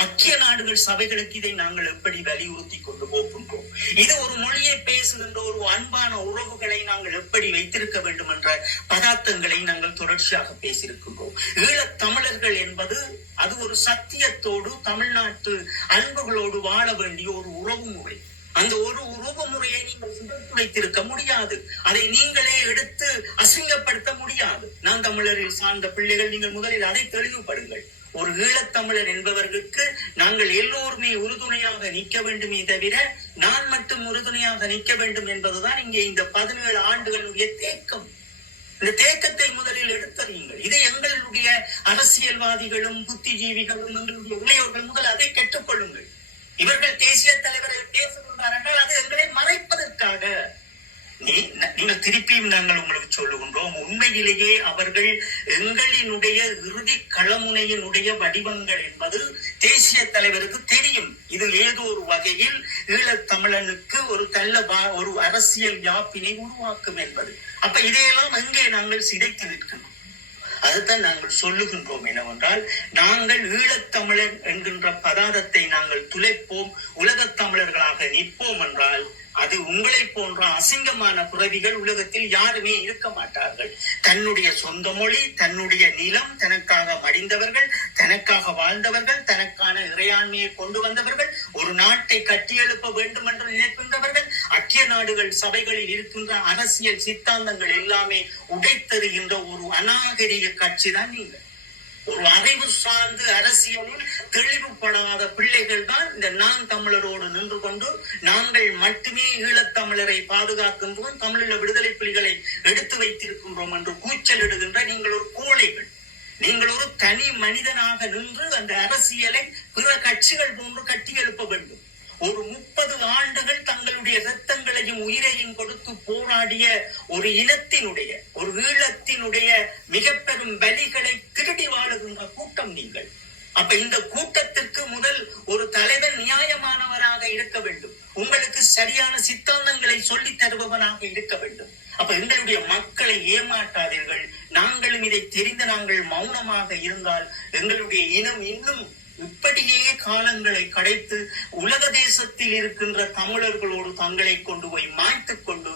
ஐக்கிய நாடுகள் சபைகளுக்கு இதை நாங்கள் எப்படி வலியுறுத்தி கொண்டு போகின்றோம்? இது ஒரு மொழியை பேசுகின்ற ஒரு அன்பான உறவுகளை நாங்கள் எப்படி வைத்திருக்க வேண்டும் என்ற பதார்த்தங்களை நாங்கள் தொடர்ச்சியாக பேசியிருக்கின்றோம். ஈழத் தமிழர்கள் என்பது அது ஒரு சத்தியத்தோடு தமிழ்நாட்டு அன்புகளோடு வாழ வேண்டிய ஒரு உறவு முறை. அந்த ஒரு உறவு முறையை நீங்கள் சிதைத்து வைத்திருக்க முடியாது. அதை நீங்களே எடுத்து அசிங்கப்படுத்த முடியாது. நான் தமிழரில் சார்ந்த பிள்ளைகள், நீங்கள் முதலில் அதை தெளிவுபடுங்கள். ஒரு ஈழத்தமிழர் என்பவர்களுக்கு நாங்கள் எல்லோருமே உறுதுணையாக நிற்க வேண்டுமே தவிர நான் மட்டும் உறுதுணையாக நிற்க வேண்டும் என்பதுதான் இங்கே இந்த 17 ஆண்டுகளுடைய தேக்கம். இந்த தேக்கத்தை முதலில் எடுத்தறியுங்கள். இதை எங்களுடைய அரசியல்வாதிகளும் புத்திஜீவிகளும் எங்களுடைய இளையோர்கள் முதல் அதை கற்றுக்கொள்ளுங்கள். இவர்கள் தேசிய தலைவரை பேசுகின்றார் என்றால் அது எங்களை மறைப்பதற்காக. நீங்கள் திருப்பியும் நாங்கள் உங்களுக்கு சொல்லுகின்றோம், உண்மையிலேயே அவர்கள் எங்களினுடைய இறுதி களமுனையினுடைய வடிவங்கள் என்பது தேசிய தலைவருக்கு தெரியும். இது ஏதோ ஒரு வகையில் ஈழத்தமிழனுக்கு ஒரு அரசியல் யாப்பினை உருவாக்கும் என்பது. அப்ப இதையெல்லாம் எங்கே நாங்கள் சிதைத்து நிற்கணும்? அதுதான் நாங்கள் சொல்லுகின்றோம். என்னவென்றால், நாங்கள் ஈழத்தமிழர் என்கின்ற பதார்த்தத்தை நாங்கள் துளைப்போம், உலகத் தமிழர்களாக நிற்போம் என்றால் அது உங்களை போன்ற அசிங்கமான பிறவிகள் உலகத்தில் யாருமே இருக்க மாட்டார்கள். தன்னுடைய சொந்த மொழி, தன்னுடைய நிலம், தனக்காக மடிந்தவர்கள், தனக்காக வாழ்ந்தவர்கள், தனக்கான இறையாண்மையை கொண்டு வந்தவர்கள், ஒரு நாட்டை கட்டியெழுப்ப வேண்டும் என்று நினைக்கின்றவர்கள், ஐக்கிய நாடுகள் சபைகளில் இருக்கின்ற அரசியல் சித்தாந்தங்கள் எல்லாமே உடைத்தெறிகின்ற ஒரு அநாகரிக கட்சி தான் நீங்கள். ஒரு அறிவு சார்ந்து அரசியலில் தெளிவுபடாத பிள்ளைகள் தான் இந்த நான் தமிழரோடு நின்று கொண்டு நாங்கள் மட்டுமே ஈழத்தமிழரை பாதுகாக்கின்றோம், தமிழீழ விடுதலை புலிகளை எடுத்து வைத்திருக்கின்றோம் என்று கூச்சலிடுகின்ற நீங்கள் ஒரு கோழைகள். நீங்கள் ஒரு தனி மனிதனாக நின்று அந்த அரசியலை பிற கட்சிகள் போன்று கட்டி எழுப்ப வேண்டும். ஒரு 30 ஆண்டுகள் தங்களுடைய இரத்தங்களையும் உயிரையும் கொடுத்து போராடிய ஒரு இனத்தினுடைய, ஒரு ஈழத்தினுடைய மிக பெரும் பலிகளை திருடி வாழுகின்ற கூட்டம் நீங்கள். அப்ப இந்த கூட்டத்திற்கு முதல் ஒரு தலைவர் நியாயமானவராக இருக்க வேண்டும். உங்களுக்கு சரியான சித்தாந்தங்களை சொல்லி தருபவனாக இருக்க வேண்டும். அப்ப எங்களுடைய மக்களை ஏமாற்றாதீர்கள். நாங்களும் இதை தெரிந்த நாங்கள் மௌனமாக இருந்தால் எங்களுடைய இனம் இன்னும் இப்படியே காலங்களை கடைத்து உலக தேசத்தில் இருக்கின்ற தமிழர்களோடு தங்களை கொண்டு போய் மாய்த்துக் கொண்டு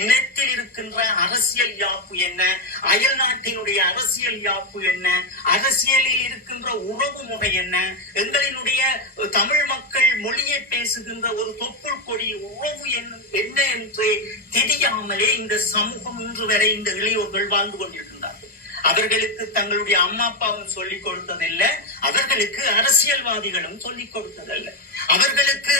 நிலத்தில் இருக்கின்ற அரசியல் யாப்பு என்ன, அயல் நாட்டினுடைய அரசியல் யாப்பு என்ன, அரசியலில் இருக்கின்ற உறவு முறை என்ன, எங்களினுடைய தமிழ் மக்கள் மொழியை பேசுகின்ற ஒரு தொப்புள் கொடி உறவு என்ன என்று தெரியாமலே இந்த சமூகம் இன்று வரை இந்த இளையோர்கள் வாழ்ந்து கொண்டிருக்கின்றார்கள். அவர்களுக்கு தங்களுடைய அம்மா அப்பாவும் சொல்லிக் கொடுத்ததில்லை, அவர்களுக்கு அரசியல்வாதிகளும் சொல்லிக் கொடுத்ததல்ல. அவர்களுக்கு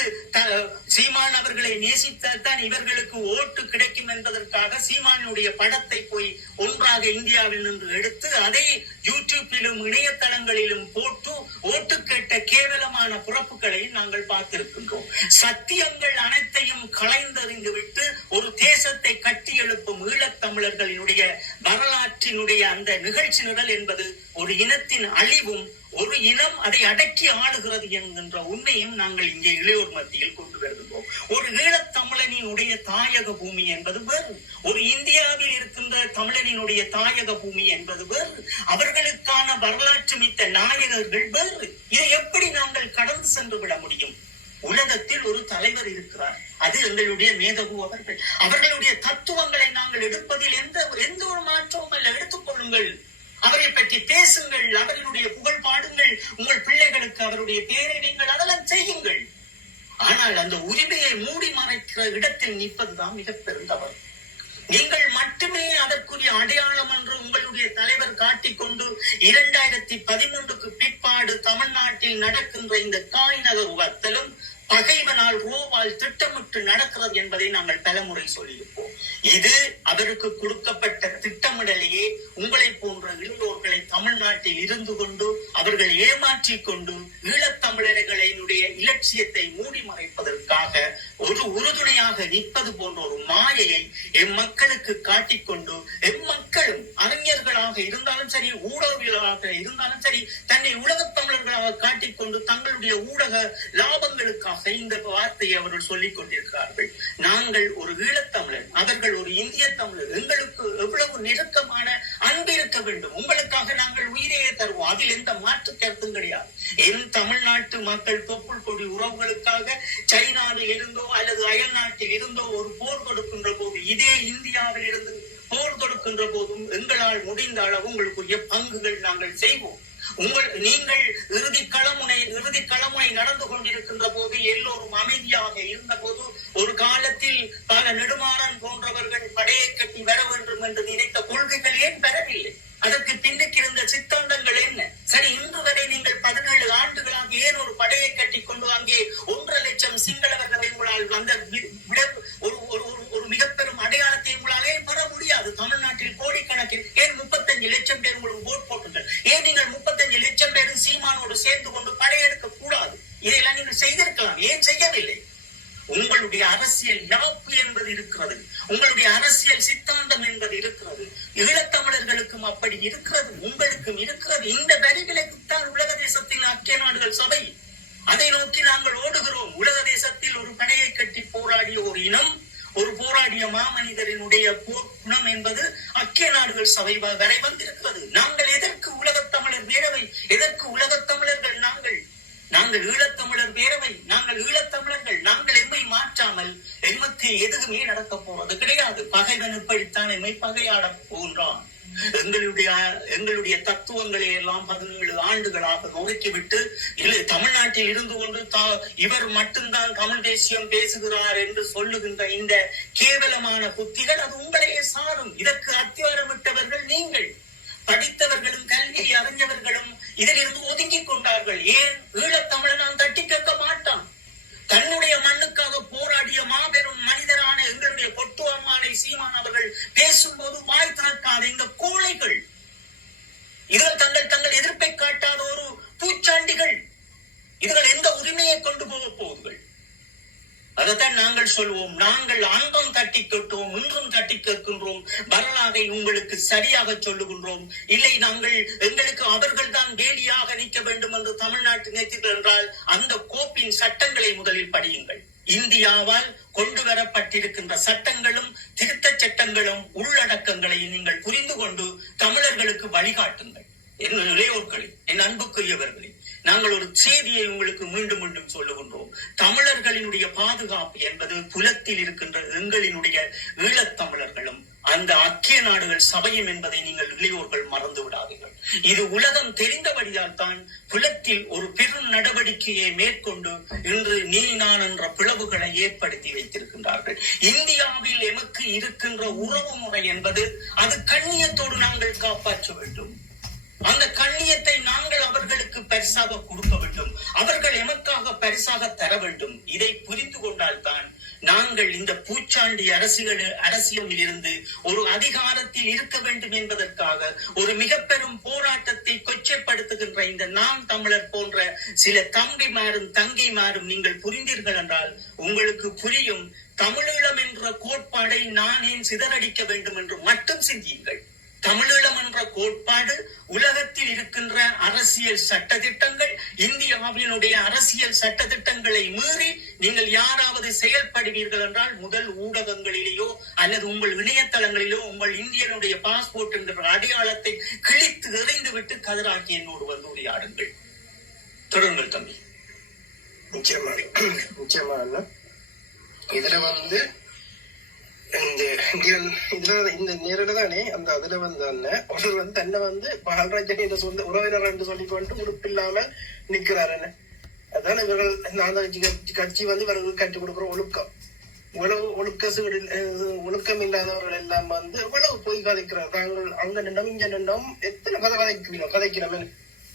சீமான் அவர்களை நேசித்தான் இவர்களுக்கு ஓட்டு கிடைக்கும் என்பதற்காக சீமானுடைய படத்தை போய் ஒன்றாக இந்தியாவில் நின்று எடுத்து அதை யூடியூப்பிலும் இணையதளங்களிலும் போட்டு ஓட்டு கேட்ட கேவலமான பிறப்புகளை நாங்கள் பார்த்திருக்கின்றோம். சத்தியங்கள் அனைத்தையும் களைந்தறிந்து விட்டு ஒரு தேசத்தை கட்டி எழுப்பும் ஈழத்தமிழர்களினுடைய வரலாற்றினுடைய அந்த நிகழ்ச்சி நிரல் என்பது ஒரு இனத்தின் அழிவும் ஒரு இனம் அதை அடக்கி ஆளுகிறது என்கின்ற உண்மையும் நாங்கள் இங்கே இளையோர் மத்தியில் கொண்டு வருகிறோம். ஒரு ஈழத்தமிழனினுடைய தாயக பூமி என்பது வேறு, ஒரு இந்தியாவில் இருக்கின்ற தமிழனினுடைய தாயக பூமி என்பது வேறு, அவர்களுக்கான வரலாற்று மிக்க நாயகர்கள் வேறு. இதை எப்படி நாங்கள் கடந்து சென்று விட முடியும்? உலகத்தில் ஒரு தலைவர் இருக்கிறார், அது எங்களுடைய மேதகு அவர்கள். அவர்களுடைய தத்துவங்களை நாங்கள் எடுப்பதில் எந்த ஒரு மாற்றமும் அல்ல. எடுத்துக் கொள்ளுங்கள், அவரை பற்றி பேசுங்கள், அவர்களுடைய புகழ் பாடுங்கள், உங்கள் பிள்ளைகளுக்கு அவருடைய பேரை நீங்கள் அதெல்லாம் செய்யுங்கள். ஆனால் அந்த உரிமையை மூடி மறைக்கிற இடத்தில் நிற்பதுதான் மிக பெருந்தவர். நீங்கள் மட்டுமே அதற்குரிய அடையாளம் என்று உங்களுடைய தலைவர் காட்டிக்கொண்டு 2013 பிற்பாடு தமிழ்நாட்டில் நடக்கின்ற இந்த காய்நகர் வத்தலும் பகைவனால் ரோவால் திட்டமிட்டு நடக்கிறது என்பதை நாங்கள் பலமுறை சொல்லியிருப்போம். இது அவருக்கு கொடுக்கப்பட்ட திட்டமிடலையே உங்களை போன்ற இளையோர்களை தமிழ்நாட்டில் இருந்து கொண்டு அவர்கள் ஏமாற்றிக் கொண்டு ஈழத்தமிழர்களினுடைய இலட்சியத்தை மூடி மறைப்பதற்காக ஒரு உறுதுணையாக நிற்பது போன்ற ஒரு மாயையை மக்களுக்கு காட்டிக்கொண்டு மக்களும் அறிஞர்களாக இருந்தாலும் சரி, ஊடகங்களாக இருந்தாலும் சரி, தன்னை உலகத் தமிழர்களாக காட்டிக்கொண்டு தங்களுடைய ஊடக லாபங்களுக்காக இந்த வார்த்தையை அவர்கள் சொல்லிக் கொண்டிருக்கிறார்கள். நாங்கள் ஒரு ஈழத்தமிழர், அவர்கள் ஒரு இந்திய தமிழர், எங்களுக்கு எவ்வளவு நெருக்கமான அன்பு இருக்க வேண்டும். உங்களுக்காக நாங்கள் உயிரையே தருவோம், அதில் எந்த மாற்று கருத்தும் கிடையாது. என் தமிழ்நாட்டு மக்கள் தொப்புள் கொடி உறவுகளுக்காக சைனாவில் இருந்தோ அல்லது அயல் நாட்டில் இருந்தோ ஒரு போர் கொடுக்கின்ற போது, இதே இந்தியாவில் இருந்து போர் கொடுக்கின்ற போதும் எங்களால் முடிந்த அளவு உங்களுக்குரிய பங்குகள் நாங்கள் செய்வோம். நீங்கள் இறுதி களமுனை நடந்து கொண்டிருக்கின்ற போது எல்லோரும் அமைதியாக இருந்த போது ஒரு காலத்தில் பல நெடுமாறன் போன்றவர்கள் படையை கட்டி வர வேண்டும் என்று நினைத்த கொள்கைகள் ஏன் பெறவில்லை? அதற்கு பின்னுக்கு இருந்த சித்தாந்தங்கள் என்ன? சரி, இன்று வரை நீங்கள் 17 ஆண்டுகளாக ஏன் ஒரு படையை கட்டி கொண்டு அங்கே 1.5 லட்சம் சிங்களவர்களை உங்களால் வந்த ஒரு மிக பெரும் அடையாளத்தை உங்களால் ஏன் பெற முடியாது? தமிழ்நாட்டில் கோடிக்கணக்கில் ஏன் 35 லட்சம் பேர் உங்களுக்கு ஓட் போட்டுங்கள்? ஏன் நீங்கள் 35 லட்சம் பேரும் சீமானோடு சேர்ந்து கொண்டு படையெடுக்க கூடாது? இதையெல்லாம் நீங்கள் செய்திருக்கலாம், ஏன் செய்யவில்லை? உங்களுடைய அரசியல் யாப்பு என்பது இருக்கிறது, உங்களுடைய அரசியல் சித்தாந்தம் என்பது இருக்கிறது. ஈழத்தமிழர்களுக்கும் அப்படி இருக்கிறது, உங்களுக்கும் இருக்கிறது. இந்த வரிகளுக்குத்தான் உலக தேசத்தில் ஐக்கிய நாடுகள் சபை, அதை நோக்கி நாங்கள் ஓடுகிறோம். உலக தேசத்தில் ஒரு படையை கட்டி போராடிய ஒரு இனம், ஒரு போராடிய மாமனிதரினுடைய போர் குணம் என்பது ஐக்கிய நாடுகள் சபை வரை வந்திருக்கிறது. நாங்கள் எதற்கு உலகத் தமிழர் பேரவை? எதற்கு உலகத் தமிழர்கள்? நாங்கள் ஈழத்தமிழர் பேரவை, நாங்கள் ஈழத்தமிழர்கள். நாங்கள் எம்மை மாற்றாமல் எமக்கு எதுவுமே நடக்க போறது கிடையாது. பகைவன் இப்படித்தான் எம்மை பகையாட போன்றான். எங்களுடைய தத்துவங்களை எல்லாம் 17 ஆண்டுகளாக நொறுக்கிவிட்டு தமிழ்நாட்டில் இருந்து கொண்டு இவர் மட்டும்தான் தமிழ் தேசியம் பேசுகிறார் என்று சொல்லுகின்ற இந்த கேவலமான புத்திகள் அது உங்களையே சாரும். இதற்கு அத்திவாரமிட்டவர்கள் நீங்கள். படித்தவர்களும் கல்வி அறிஞர்களும் இதிலிருந்து ஒதுங்கிக் கொண்டார்கள். ஏன்? ஈழத்தமிழன் தட்டி கேட்க மாட்டான். தன்னுடைய மண்ணுக்காக போராடிய மாபெரும் மனிதரான எங்களுடைய பொட்டு அம்மானை சீமான் அவர்கள் பேசும்போது வாய் திறக்காத இந்த கோழைகள், இதுகள் தங்கள் எதிர்ப்பை காட்டாத ஒரு பூச்சாண்டிகள், இதுகள் எந்த உரிமையை கொண்டு போக போகுதுகள்? அதைத்தான் நாங்கள் சொல்வோம். நாங்கள் அன்றும் தட்டி கேட்டோம், இன்றும் தட்டி கேட்கின்றோம். வரலாறை உங்களுக்கு சரியாக சொல்லுகின்றோம். இல்லை, எங்களுக்கு அவர்கள் தான் வேலியாக நிற்க வேண்டும் என்று தமிழ்நாட்டு நினைத்தீர்கள் என்றால் அந்த கோப்பின் சட்டங்களை முதலில் படியுங்கள். இந்தியாவால் கொண்டு வரப்பட்டிருக்கின்ற சட்டங்களும் திருத்த சட்டங்களும் உள்ளடக்கங்களை நீங்கள் புரிந்து கொண்டு தமிழர்களுக்கு வழிகாட்டுங்கள். என் இளையோர்களே, என் அன்புக்குரியவர்களே, நாங்கள் ஒரு செய்தியை உங்களுக்கு மீண்டும் மீண்டும் சொல்லுகின்றோம். தமிழர்களினுடைய பாதுகாப்பு என்பது புலத்தில் இருக்கின்ற எங்களினுடைய ஈழத்தமிழர்களும் அந்த ஐக்கிய நாடுகள் சபையும் என்பதை நீங்கள் இளையோர்கள் மறந்து விடாதீர்கள். இது உலகம் தெரிந்தபடியால் தான் புலத்தில் ஒரு பெரும் நடவடிக்கையை மேற்கொண்டு இன்று நீ நான் என்ற பிளவுகளை ஏற்படுத்தி வைத்திருக்கின்றார்கள். இந்தியாவில் எமக்கு இருக்கின்ற உறவு முறை என்பது அது கண்ணியத்தோடு நாங்கள் காப்பாற்ற வேண்டும். அந்த கண்ணியத்தை நாங்கள் அவர்களுக்கு பரிசாக கொடுக்க வேண்டும், அவர்கள் எமக்காக பரிசாக தர வேண்டும். இதை புரிந்து கொண்டால்தான் நாங்கள் இந்த பூச்சாண்டி அரசியலில் இருந்து ஒரு அதிகாரத்தில் இருக்க வேண்டும் என்பதற்காக ஒரு மிக பெரும் போராட்டத்தை கொச்சைப்படுத்துகின்ற இந்த நாம் தமிழர் போன்ற சில தம்பிமாரும் தங்கைமாரும் நீங்கள் புரிந்தீர்கள் என்றால் உங்களுக்கு புரியும். தமிழீழம் என்ற கோட்பாடை நான் ஏன் சிதறடிக்க வேண்டும் என்று மட்டும் சிந்தியுங்கள். தமிழீழம் என்ற கோட்பாடு உலகத்தில் இருக்கின்ற அரசியல் சட்டதிட்டங்கள், இந்தியாவினுடைய அரசியல் சட்டதிட்டங்களை மீறி நீங்கள் யாராவது செயல்படுவீர்கள் என்றால் முதல் ஊடகங்களிலேயோ அல்லது உங்கள் இணையதளங்களிலோ உங்கள் இந்தியனுடைய பாஸ்போர்ட் என்கிற அடையாளத்தை கிழித்து எறிந்து விட்டு கதிராக்கி என்னோடு வந்து உரையாடுங்கள். தொடருங்கள் தம்பி. நிச்சயமா இதுல வந்து இந்த நேரில் தானே அந்த அதுல வந்து அவர் வந்து தன்னை வந்து பால்ராஜன் என்று சொல்ல உறவினர் என்று சொல்லிக்கொண்டு உறுப்பில்லாம நிக்கிறாரு. அதான் இவர்கள் நான் கட்சி வந்து இவர்களுக்கு கற்றுக் கொடுக்குற ஒழுக்கம். இவ்வளவு ஒழுக்கம் இல்லாதவர்கள் எல்லாம் வந்து இவ்வளவு போய் கதைக்கிறார். தாங்கள் அங்க நின்றும் இங்க நின்றும் எத்தனை கதைக்கிறோம்.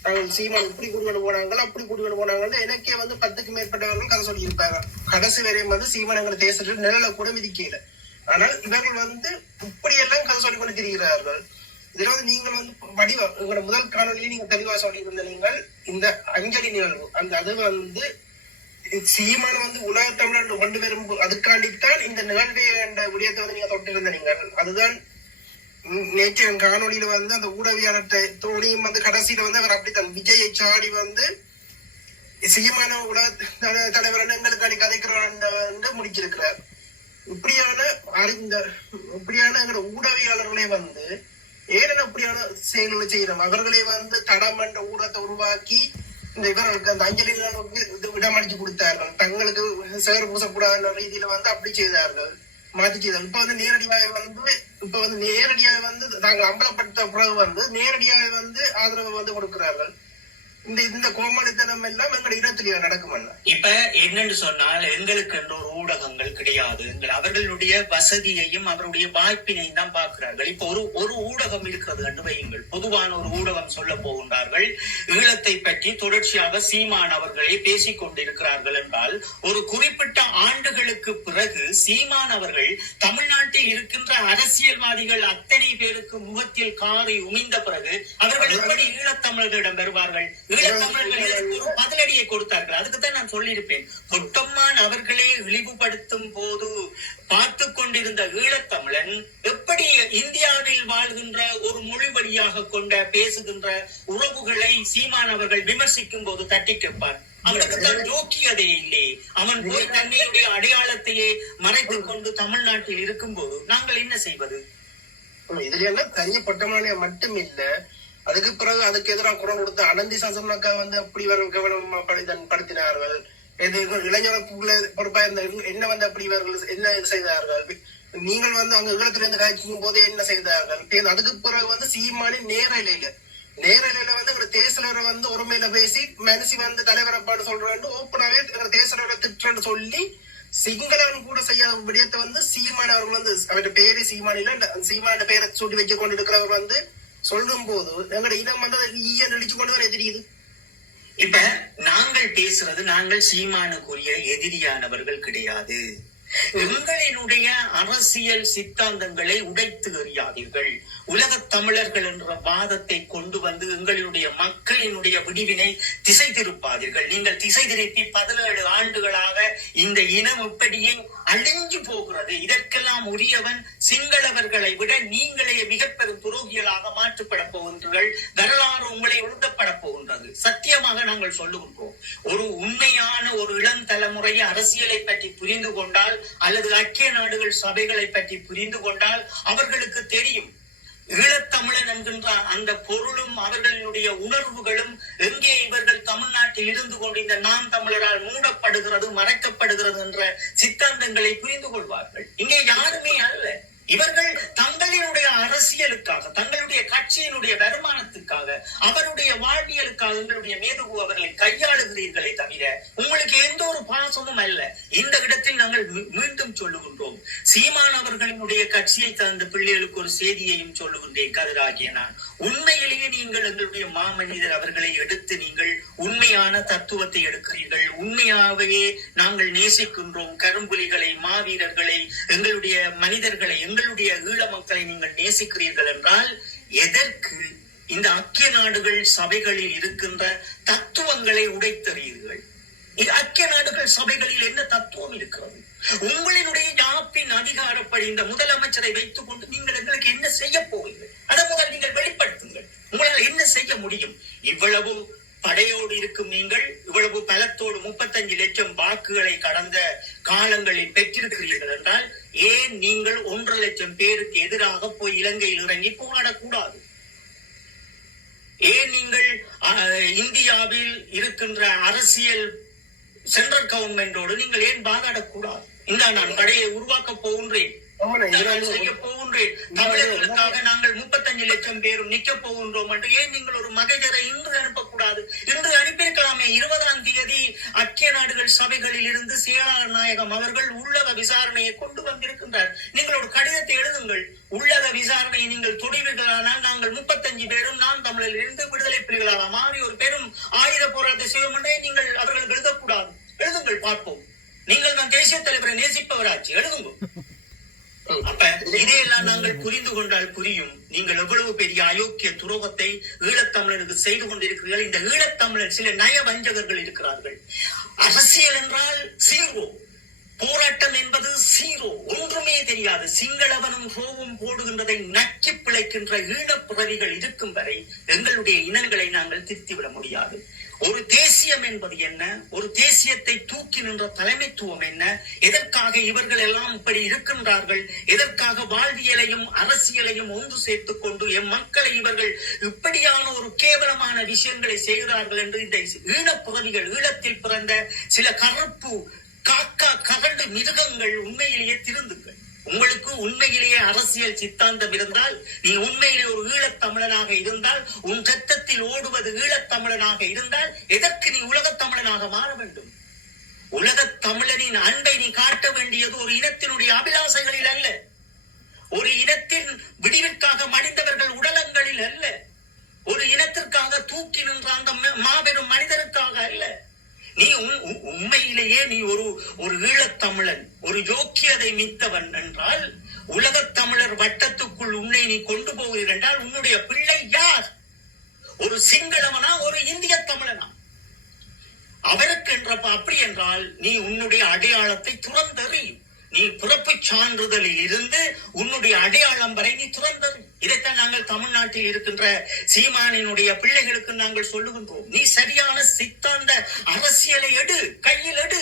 நாங்கள் சீமான் இப்படி கூட்டிட்டு போனாங்களோ அப்படி கூட்டிட்டு போனாங்கன்னு எனக்கே வந்து 10க்கு மேற்பட்டவர்கள் கதை சொல்லி இருப்பாங்க. கடைசி வரையும் வந்து சீமான் எங்களை தேசத்தில் நிழல கூட மிதிக்கல. ஆனால் இவர்கள் வந்து இப்படியெல்லாம் கதை சொல்லிக் கொண்டு திரிகிறார்கள். இதுல வந்து நீங்கள் வந்து உங்களோட முதல் காணொலியை நீங்க தெளிவா சொல்லியிருந்த நீங்கள் இந்த அஞ்சலி நிகழ்வு அது வந்து சீமான வந்து உலக தமிழர் கொண்டு வரும் அதுக்காண்டித்தான் இந்த நிகழ்வை என்ற விடயத்தை வந்து நீங்க தொட்டிருந்த நீங்கள். அதுதான் நேற்று என் காணொலியில வந்து அந்த ஊடகவியாளர் தோணியும் வந்து கடைசியில வந்து அவர் அப்படித்தான் விஜயை சாடி வந்து சீமான உலக தலைவர் எங்களுக்கு அடி கதைக்கிறார் முடிச்சிருக்கிறார். இப்படியான எங்களோட ஊடகவியாளர்களே வந்து ஏன் அப்படியான செயல்களை செய்யறோம். அவர்களே வந்து தடம் என்ற ஊடகத்தை உருவாக்கி இந்த இவர்களுக்கு அந்த அஞ்சலி இடமளிச்சு கொடுத்தார்கள். தங்களுக்கு சேர் பூசக்கூடாத ரீதியில வந்து அப்படி செய்தார்கள், மாற்றி செய்தார்கள். இப்ப வந்து நேரடியாக வந்து தாங்கள் அம்பலப்படுத்த பிறகு வந்து நேரடியாக வந்து ஆதரவு வந்து கொடுக்கிறார்கள். இந்த கோமாளித்தனம் எல்லாம் எங்க இடத்துல நடக்கும். இப்ப என்னன்னு சொன்னால் எங்களுக்கு என்ற ஒரு ஊடகங்கள் கிடையாது. அவர்களுடைய வசதியையும் அவருடைய வாய்ப்பினையும் தான் பார்க்கிறார்கள். இப்ப ஒரு ஊடகம் இருக்கிறது என்று வையுங்கள். பொதுவான ஒரு ஊடகம் சொல்ல போகின்றார்கள். ஈழத்தை பற்றி தொடர்ச்சியாக சீமான் அவர்களே பேசிக் கொண்டிருக்கிறார்கள் என்றால் ஒரு குறிப்பிட்ட ஆண்டுகளுக்கு பிறகு சீமான் அவர்கள் தமிழ்நாட்டில் இருக்கின்ற அரசியல்வாதிகள் அத்தனை பேருக்கு முகத்தில் காரி உமிழ்ந்த பிறகு அவர்கள் எப்படி ஈழத்தமிழர்களிடம் வருவார்கள்? ஈழத்தமிழர்கள் ஒரு பதிலடியை கொடுத்தார்கள். அதுக்குத்தான் நான் சொல்லியிருப்பேன். பொட்டம்மான் அவர்களே இழிவுபடுத்தும் போது பார்த்து கொண்டிருந்த ஈழத்தமிழன் எப்படி இந்தியாவில் வாழ்கின்ற ஒரு மொழி வழியாக கொண்ட பேசுகின்ற உறவுகளை சீமான் அவர்கள் விமர்சிக்கும் போது தட்டி கேட்பார். அவனுக்கு தான் யோக்கியதே இல்லை. அவன் போய் தன்னுடைய அடையாளத்தையே மறைத்துக் கொண்டு தமிழ்நாட்டில் இருக்கும் போது நாங்கள் என்ன செய்வது? இதுல எல்லாம் தனி பொட்டமான மட்டும் இல்ல, அதுக்கு பிறகு அதுக்கு எதிராக குரல் கொடுத்த அனந்தி சாசனக்கா வந்து அப்படி இவர்கள் கவனம் படுத்தினார்கள். இளைஞர்களுக்குள்ள பொறுப்பா இருந்த என்ன வந்து அப்படி இவர்கள் என்ன செய்தார்கள்? நீங்கள் வந்து அங்க ஈழத்துல இருந்து காய்ச்சிக்கும் போதே என்ன செய்தார்கள்? அதுக்கு பிறகு வந்து சீமானின் நேரலையில வந்து எங்க தேசலரை வந்து ஒருமையில பேசி மனசி வந்து தலைவரப்பாடு சொல்றேன் ஓப்பனாவே எங்க தேசலரை திட்டுறேன்னு சொல்லி சிங்களவன் கூட செய்யாத விடயத்தை வந்து சீமான் அவர்கள் வந்து அவருடைய பேரு சீமானில சீமான பேரை சூட்டி வைக்க கொண்டு இருக்கிறவர் வந்து சொல்லும் போது எங்களோட இனம் வந்து ஈய நெளிச்சு கொண்டுதான் தெரியுது. இப்ப நாங்கள் பேசுறது நாங்கள் சீமானுக்குரிய எதிரியானவர்கள் கிடையாது. எங்களினுடைய அரசியல் சித்தாந்தங்களை உடைத்து எறியாதீர்கள். உலகத் தமிழர்கள் என்ற வாதத்தை கொண்டு வந்து எங்களுடைய மக்களினுடைய விடிவினை திசை திருப்பாதீர்கள். நீங்கள் திசை திருப்பி 17 ஆண்டுகளாக இந்த இனம் எப்படியே அழிஞ்சு போகிறது. இதற்கெல்லாம் உரியவன் சிங்களவர்களை விட நீங்களே மிக பெரும் துரோகிகளாக மாற்றப்பட போகின்றீர்கள். வரலாறு உங்களை எழுதப்பட போகின்றது. சத்தியமாக நாங்கள் சொல்லுகின்றோம். ஒரு உண்மையான ஒரு இளம் தலைமுறையை அரசியலை பற்றி புரிந்து கொண்டால் அல்லது ஐக்கிய நாடுகள் சபைகளை பற்றி புரிந்து கொண்டால் அவர்களுக்கு தெரியும் ஈழத்தமிழன் என்கின்ற அந்த பொருளும் அவர்களுடைய உணர்வுகளும் எங்கே இவர்கள் தமிழ்நாட்டில் இருந்து கொண்டு இந்த நாம் தமிழரால் மூடப்படுகிறது மறைக்கப்படுகிறது என்ற சித்தாந்தங்களை புரிந்து கொள்வார்கள். இங்கே யாருமே அல்ல. இவர்கள் தங்களினுடைய அரசியலுக்காக, தங்களுடைய கட்சியினுடைய வருமானத்துக்காக, அவருடைய வாழ்வியலுக்காக எங்களுடைய மேதுகு அவர்களை கையாளுகிறீர்களே தவிர உங்களுக்கு எந்த ஒரு பாசமும் அல்ல. இந்த இடத்தில் நாங்கள் மீண்டும் சொல்லுகின்றோம், சீமான் அவர்களினுடைய கட்சியை தந்த பிள்ளைகளுக்கு ஒரு செய்தியையும் சொல்லுகின்றேன். கதிராகிய நான் உண்மையிலேயே நீங்கள் எங்களுடைய மாமனிதர் அவர்களை எடுத்து நீங்கள் உண்மையான தத்துவத்தை எடுக்கிறீர்கள். உண்மையாகவே நாங்கள் நேசிக்கின்றோம் கரும்புலிகளை, மாவீரர்களை, எங்களுடைய மனிதர்களை, எங்களுடைய ஈழ மக்களை நீங்கள் நேசிக்கிறீர்கள் என்றால் எதற்கு இந்த ஐக்கிய நாடுகள் சபைகளில் இருக்கின்ற தத்துவங்களை உடைத்தறீர்கள்? ஐக்கிய நாடுகள் சபைகளில் என்ன தத்துவம் இருக்கிறது? உங்களினுடைய யாப்பின் அதிகாரப்படி இந்த முதலமைச்சரை வைத்துக் கொண்டு நீங்கள் எங்களுக்கு என்ன செய்ய போவீர்கள்? அதை முதல் நீங்கள் வெளிப்படுத்துங்கள். உங்களால் என்ன செய்ய முடியும்? இவ்வளவு படையோடு இருக்கும் நீங்கள், இவ்வளவு பலத்தோடு 35 லட்சம் வாக்குகளை கடந்த காலங்களில் பெற்றிருக்கிறீர்கள் என்றால் ஏன் நீங்கள் 1.5 லட்சம் பேருக்கு எதிராக போய் இலங்கையில் இறங்கி போராடக்கூடாது? ஏன் நீங்கள் இந்தியாவில் இருக்கின்ற அரசியல் சென்ட்ரல் கவர்மெண்டோடு நீங்கள் ஏன் வாதாடக்கூடாது? இந்த நான் படையை உருவாக்க போகின்றேன், செய்ய போகின்றேன், தமிழர்களுக்காக நாங்கள் 35 லட்சம் பேரும் நிக்க போகின்றோம் என்று ஏன் நீங்கள் ஒரு மகஜரை இன்று அனுப்பக்கூடாது? இன்று அனுப்பியிருக்கலாமே. 20ஆம் தேதி ஐக்கிய நாடுகள் சபைகளில் இருந்து செயலாளர் நாயகம் அவர்கள் உள்ளக விசாரணையை கொண்டு வந்திருக்கின்றார். நீங்கள் ஒரு கடிதத்தை எழுதுங்கள். உள்ளக விசாரணையை நீங்கள் தொடுவீர்களானால் நாங்கள் 35 பேரும் நாம் தமிழில் இருந்து விடுதலை புலிகளாக மாறி ஒரு பெரும் ஆயுத போராட்டத்தை செய்வோம் என்றே நீங்கள் அவர்கள் எழுதக்கூடாது. எழுதுங்கள், பார்ப்போம். நீங்கள் தான் தேசிய தலைவரை நேசிப்பவராச்சு, எழுதுங்க. அப்ப இதையெல்லாம் நாங்கள் புரிந்து கொண்டால் புரியும் நீங்கள் எவ்வளவு பெரிய அயோக்கிய துரோகத்தை ஈழத்தமிழருக்கு செய்து கொண்டிருக்கிறீர்கள். இந்த ஈழத்தமிழர் சில நய வஞ்சகர்கள் இருக்கிறார்கள். அரசியல் என்றால் சீரோ, போராட்டம் என்பது சீரோ, ஒன்றுமே தெரியாது. சிங்களவனும் ரோவும் போடுகின்றதை நக்கி பிழைக்கின்ற ஈழப்பிறவிகள் இருக்கும் வரை எங்களுடைய இனங்களை நாங்கள் திருத்திவிட முடியாது. ஒரு தேசியம் என்பது என்ன? ஒரு தேசியத்தை தூக்கி நின்ற தலைமைத்துவம் என்ன? எதற்காக இவர்கள் எல்லாம் இப்படி இருக்கின்றார்கள்? எதற்காக வாழ்வியலையும் அரசியலையும் ஒன்று சேர்த்துக் கொண்டு எம் மக்களை இவர்கள் இப்படியான ஒரு கேவலமான விஷயங்களை செய்கிறார்கள் என்று இந்த ஈழப்புறவிகள், ஈழத்தில் பிறந்த சில கருப்பு காக்கா கரண்டு மிருகங்கள் உண்மையிலேயே திருந்துங்கள். உங்களுக்கு உண்மையிலேயே அரசியல் சித்தாந்தம் இருந்தால், நீ உண்மையிலே ஒரு ஈழத்தமிழனாக இருந்தால், உன் ரத்தத்தில் ஓடுவது ஈழத்தமிழனாக இருந்தால் எதற்கு நீ உலகத்தமிழனாக மாற வேண்டும்? உலகத்தமிழனின் அன்பை நீ காட்ட வேண்டியது ஒரு இனத்தினுடைய அபிலாசைகளில் அல்ல, ஒரு இனத்தின் விடிவிற்காக மடிந்தவர்கள் உடலங்களில் அல்ல, ஒரு இனத்திற்காக தூக்கி நின்ற அந்த மாபெரும் மனிதருக்காக அல்ல. நீ உண்மையிலேயே நீ ஒரு ஈழத்தமிழன், ஒரு யோக்கியதை மித்தவன் என்றால் உலகத்தமிழர் வட்டத்துக்குள் உன்னை நீ கொண்டு போகிறீர்கள் என்றால் உன்னுடைய பிள்ளை யார்? ஒரு சிங்களவனா, ஒரு இந்திய தமிழனா? அவருக்கு என்றப்ப அப்படி என்றால் நீ உன்னுடைய அடையாளத்தை துறந்தறி. நீ பிறப்பு சான்றிதழில் இருந்து உன்னுடைய அடையாளம் வரை நீ துறந்தறி. இதைத்தான் நாங்கள் தமிழ்நாட்டில் இருக்கின்ற சீமானினுடைய பிள்ளைகளுக்கு நாங்கள் சொல்லுகின்றோம். நீ சரியான சித்தாந்த அரசியலை எடு, கையில் எடு.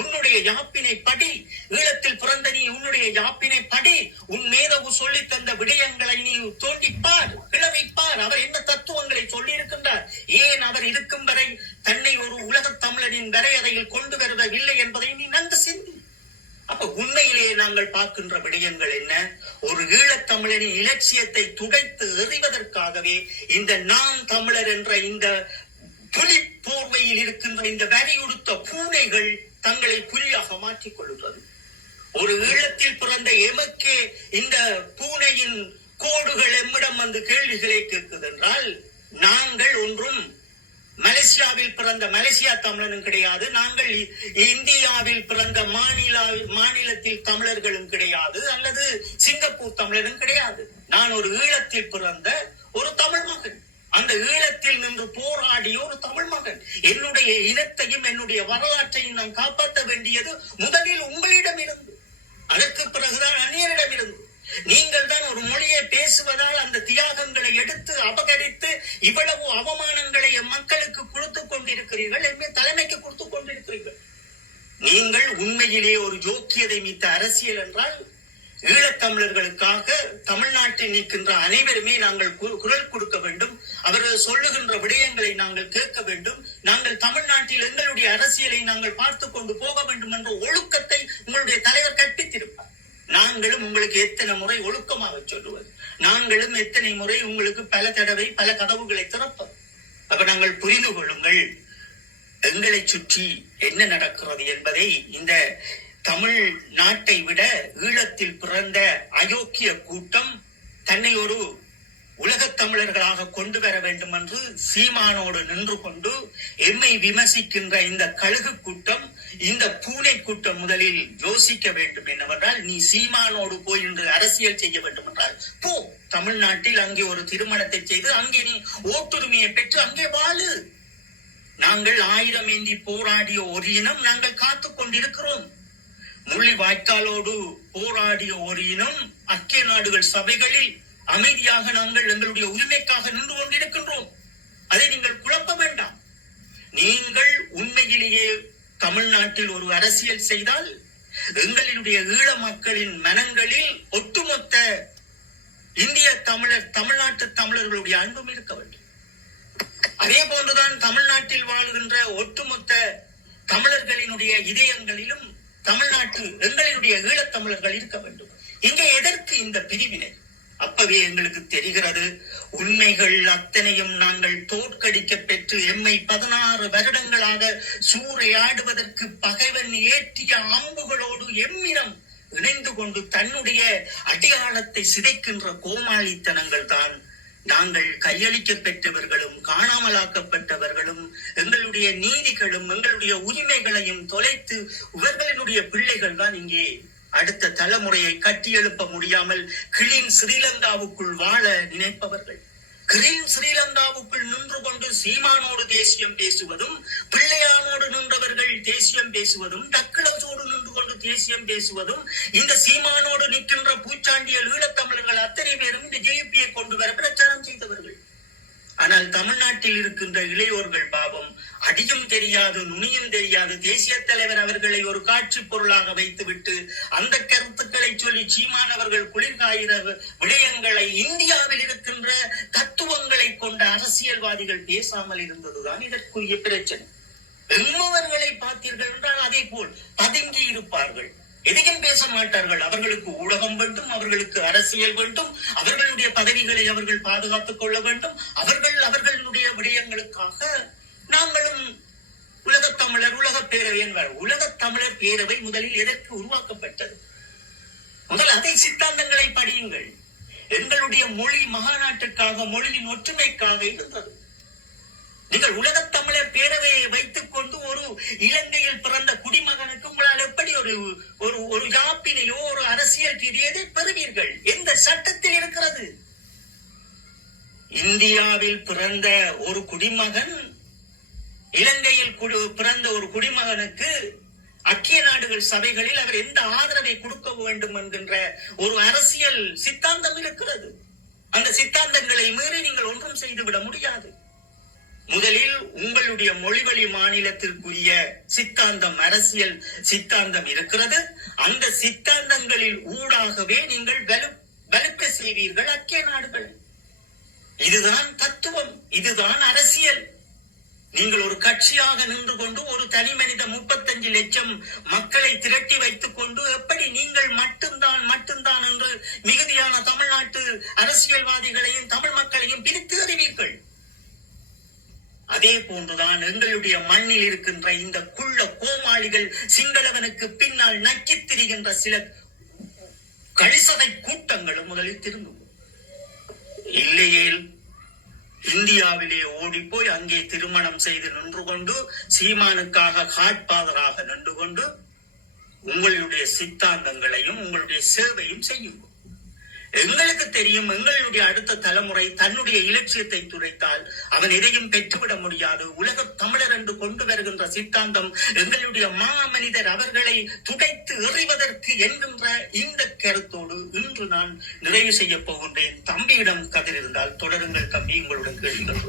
உன்னுடைய யாப்பினை படி. ஈழத்தில் பிறந்த நீ உன்னுடைய யாப்பினை படி. உன் மேதகு சொல்லி தந்த விடயங்களை நீ தோண்டிப்பார், கிளவிப்பார். அவர் என்ன தத்துவங்களை சொல்லி இருக்கின்றார்? ஏன் அவர் இருக்கும் வரை தன்னை ஒரு உலகத் தமிழனின் வரையறையில் கொண்டு வருவதில்லை என்பதை நீ நன்கு சிந்தி. அப்ப உண்மையிலேயே நாங்கள் பார்க்கின்ற விடயங்கள் என்ன? ஒரு ஈழத்தமிழனின் இலட்சியத்தை துடைத்து எறிவதற்காகவே இந்த நாம் தமிழர் என்ற இந்த புலி போர்வையில் இருக்கின்ற இந்த வரியுடுத்த பூனைகள் தங்களை புலியாக மாற்றிக் கொள்கிறது. ஒரு ஈழத்தில் பிறந்த எமக்கே இந்த பூனையின் கோடுகள் எம்மிடம் வந்து கேள்விகளை கேட்குது என்றால் நாங்கள் ஒன்றும் மலேசியாவில் பிறந்த மலேசியா தமிழனும் கிடையாது, நாங்கள் இந்தியாவில் பிறந்த மாநிலத்தில் தமிழர்களும் கிடையாது, அல்லது சிங்கப்பூர் தமிழரும் கிடையாது. நான் ஒரு ஈழத்தில் பிறந்த ஒரு தமிழ் மகன், அந்த ஈழத்தில் நின்று போராடிய ஒரு தமிழ் மகன். என்னுடைய இனத்தையும் என்னுடைய வரலாற்றையும் நான் காப்பாற்ற வேண்டியது முதலில் உங்களிடம் இருந்து, அதற்கு பிறகுதான் அந்நியரிடம் இருந்து. நீங்கள் தான் ஒரு மொழியை பேசுவதால் அந்த தியாகங்களை எடுத்து அபகரித்து இவ்வளவு அவமானங்களை மக்களுக்கு கொடுத்துக் கொண்டிருக்கிறீர்கள், தலைமைக்கு கொடுத்துக் கொண்டிருக்கிறீர்கள். நீங்கள் உண்மையிலே ஒரு யோக்கியதை மித்த அரசியல் என்றால் ஈழத்தமிழர்களுக்காக தமிழ்நாட்டில் நிற்கின்ற அனைவருமே நாங்கள் குரல் கொடுக்க வேண்டும். அவர்கள் சொல்லுகின்ற விடயங்களை நாங்கள் கேட்க வேண்டும். நாங்கள் தமிழ்நாட்டில் எங்களுடைய அரசியலை நாங்கள் பார்த்து கொண்டு போக வேண்டும் என்ற ஒழுக்கத்தை உங்களுடைய தலைவர் கற்பித்திருப்பார். நான் நாங்களும் உங்களுக்கு எத்தனை முறை ஒழுக்கமாக சொல்லுவது, நாங்களும் எத்தனை முறை உங்களுக்கு பல தடவை பல கதவுகளை திறப்பது. அப்ப நாங்கள் புரிந்து கொள்ளுங்கள், எங்களை சுற்றி என்ன நடக்கிறது என்பதை. இந்த தமிழ் நாட்டை விட ஈழத்தில் பிறந்த அயோக்கிய கூட்டம் தன்னை ஒரு உலகத் தமிழர்களாக கொண்டு வர வேண்டும் என்று சீமானோடு நின்று கொண்டு எம்மை விமர்சிக்கின்ற இந்த கழுகு கூட்டம், இந்த பூனை கூட்டம் முதலில் யோசிக்க வேண்டும் என்னவென்றால், நீ சீமானோடு போய் இன்று அரசியல் செய்ய வேண்டும் என்றால் போ, தமிழ்நாட்டில் அங்கே ஒரு திருமணத்தை செய்து அங்கே நீ ஓட்டுரிமையை பெற்று அங்கே வாழு. நாங்கள் 1000 ஏந்தி போராடிய ஒரு இனம் நாங்கள் காத்துக் கொண்டிருக்கிறோம். முள்ளி வாய்க்காலோடு போராடிய ஒரு இனம் ஐக்கிய நாடுகள் சபைகளில் அமைதியாக நாங்கள் எங்களுடைய உரிமைக்காக நின்று கொண்டிருக்கின்றோம். அதை நீங்கள் குழப்ப வேண்டாம். நீங்கள் உண்மையிலேயே தமிழ்நாட்டில் ஒரு அரசியல் செய்தால் எங்களுடைய ஈழ மக்களின் மனங்களில் ஒட்டுமொத்த இந்திய தமிழ்நாட்டு தமிழர்களுடைய அன்பும் இருக்க வேண்டும். அதே போன்றுதான் தமிழ்நாட்டில் வாழுகின்ற ஒட்டுமொத்த தமிழர்களினுடைய இதயங்களிலும் தமிழ்நாட்டு எங்களுடைய ஈழத்தமிழர்கள் இருக்க வேண்டும். இங்கே எதற்கு இந்த பிரிவினை? அப்பவே எங்களுக்கு தெரிகிறது, உண்மைகள் அத்தனையும் நாங்கள் தோற்கடிக்க பெற்று எம்மை 16 வருடங்களாக சூறையாடுவதற்கு பகைவன் ஏற்றிய அம்புகளோடு எம்மினம் இணைந்து கொண்டு தன்னுடைய அடையாளத்தை சிதைக்கின்ற கோமாளித்தனங்கள் தான் நாங்கள் கையளிக்க பெற்றவர்களும் காணாமலாக்கப்பட்டவர்களும் எங்களுடைய நீதிகளும் எங்களுடைய உரிமைகளையும் தொலைத்து இவர்களினுடைய பிள்ளைகள் தான் இங்கே அடுத்த தலைமுறையை கட்டி எழுப்ப முடியாமல் கிளீன் ஸ்ரீலங்காவுக்குள் வாழ நினைப்பவர்கள். கிரீன் ஸ்ரீலங்காவுக்குள் நின்று கொண்டு சீமானோடு தேசியம் பேசுவதும், பிள்ளையானோடு நின்றவர்கள் தேசியம் பேசுவதும், டக்ளஸோடு நின்று கொண்டு தேசியம் பேசுவதும், இந்த சீமானோடு நிற்கின்ற பூச்சாண்டியல் ஈழத்தமிழர்கள் அத்தனை பேரும் இந்த ஜேபியை கொண்டு வர பிரச்சாரம் செய்தவர்கள். ஆனால் தமிழ்நாட்டில் இருக்கின்ற இளையோர்கள் பாவம், அடியும் தெரியாது நுனியும் தெரியாது தேசிய தலைவர் அவர்களை ஒரு காட்சி பொருளாக வைத்துவிட்டு அந்த கருத்துக்களை சொல்லி சீமானவர்கள் குளிர்காயிற விடயங்களை இந்தியாவில் இருக்கின்ற தத்துவங்களை கொண்ட அரசியல்வாதிகள் பேசாமல் இருந்ததுதான் இதற்குரிய பிரச்சனை. எம்மவர்களை பார்த்தீர்கள் என்றால் அதே போல் பதுங்கி இருப்பார்கள், எதையும் பேச மாட்டார்கள். அவர்களுக்கு ஊடகம் வேண்டும், அவர்களுக்கு அரசியல் வேண்டும், அவர்களுடைய பதவிகளை அவர்கள் பாதுகாத்துக் கொள்ள வேண்டும். அவர்களுடைய விடயங்களுக்காக நாங்களும் உலகத் தமிழர் உலகப் பேரவை என்பார். உலகத் தமிழர் பேரவை முதலில் எதற்கு உருவாக்கப்பட்டது? முதல் அதை சித்தாந்தங்களை படியுங்கள். எங்களுடைய மொழி மகாநாட்டுக்காக, மொழியின் ஒற்றுமைக்காக இருந்தது. நீங்கள் உலகத் தமிழர் பேரவையை வைத்துக் கொண்டு ஒரு இலங்கையில் பிறந்த குடிமகனுக்கு உங்களால் எப்படி ஒரு யாப்பினையோ ஒரு அரசியல் ரீதியை பெறுவீர்கள்? எந்த சட்டத்தில் இருக்கிறது? இந்தியாவில் பிறந்த ஒரு குடிமகன் இலங்கையில் பிறந்த ஒரு குடிமகனுக்கு ஐக்கிய நாடுகள் சபைகளில் அவர் எந்த ஆதரவை கொடுக்க வேண்டும் என்கின்ற ஒரு அரசியல் சித்தாந்தம் இருக்கிறது. அந்த சித்தாந்தங்களை மீறி நீங்கள் ஒன்றும் செய்துவிட முடியாது. முதலில் உங்களுடைய மொழிவழி மாநிலத்திற்குரிய சித்தாந்தம், அரசியல் சித்தாந்தம் இருக்கிறது. அந்த சித்தாந்தங்களில் ஊடாகவே நீங்கள் வலுக்க செய்வீர்கள் ஐக்கிய நாடுகளை. இதுதான் தத்துவம், இதுதான் அரசியல். நீங்கள் ஒரு கட்சியாக நின்று கொண்டு ஒரு தனி மனித 35 லட்சம் மக்களை திரட்டி வைத்துக் கொண்டு எப்படி நீங்கள் மட்டும்தான் என்று மிகுதியான தமிழ்நாட்டு அரசியல்வாதிகளையும் தமிழ் மக்களையும் பிரித்து அறிவீர்கள். அதே போன்றுதான் எங்களுடைய மண்ணில் இருக்கின்ற இந்த குள்ள கோமாளிகள், சிங்களவனுக்கு பின்னால் நக்கித் திரிகின்ற சில கழிசதை கூட்டங்களும் முதலில் திரும்பும். இல்லையேல் இந்தியாவிலே ஓடிப்போய் அங்கே திருமணம் செய்து நின்று கொண்டு சீமானுக்காக காட்பாதராக நின்று கொண்டு உங்களுடைய சித்தாந்தங்களையும் உங்களுடைய சேவையும் செய்யும். எங்களுக்கு தெரியும், எங்களுடைய அடுத்த தலைமுறை தன்னுடைய இலட்சியத்தை துடைத்தால் அவன் எதையும் பெற்றுவிட முடியாது. உலக தமிழர் என்று கொண்டு வருகின்ற சித்தாந்தம் எங்களுடைய மாமனிதர் அவர்களை துடைத்து எறிவதற்கு என்கின்ற இந்த கருத்தோடு இன்று நான் நிறைவு செய்ய போகின்றேன். தம்பியிடம் கதிர் இருந்தால் தொடருங்கள் தம்பி, உங்களுடன் கேள்விகள்.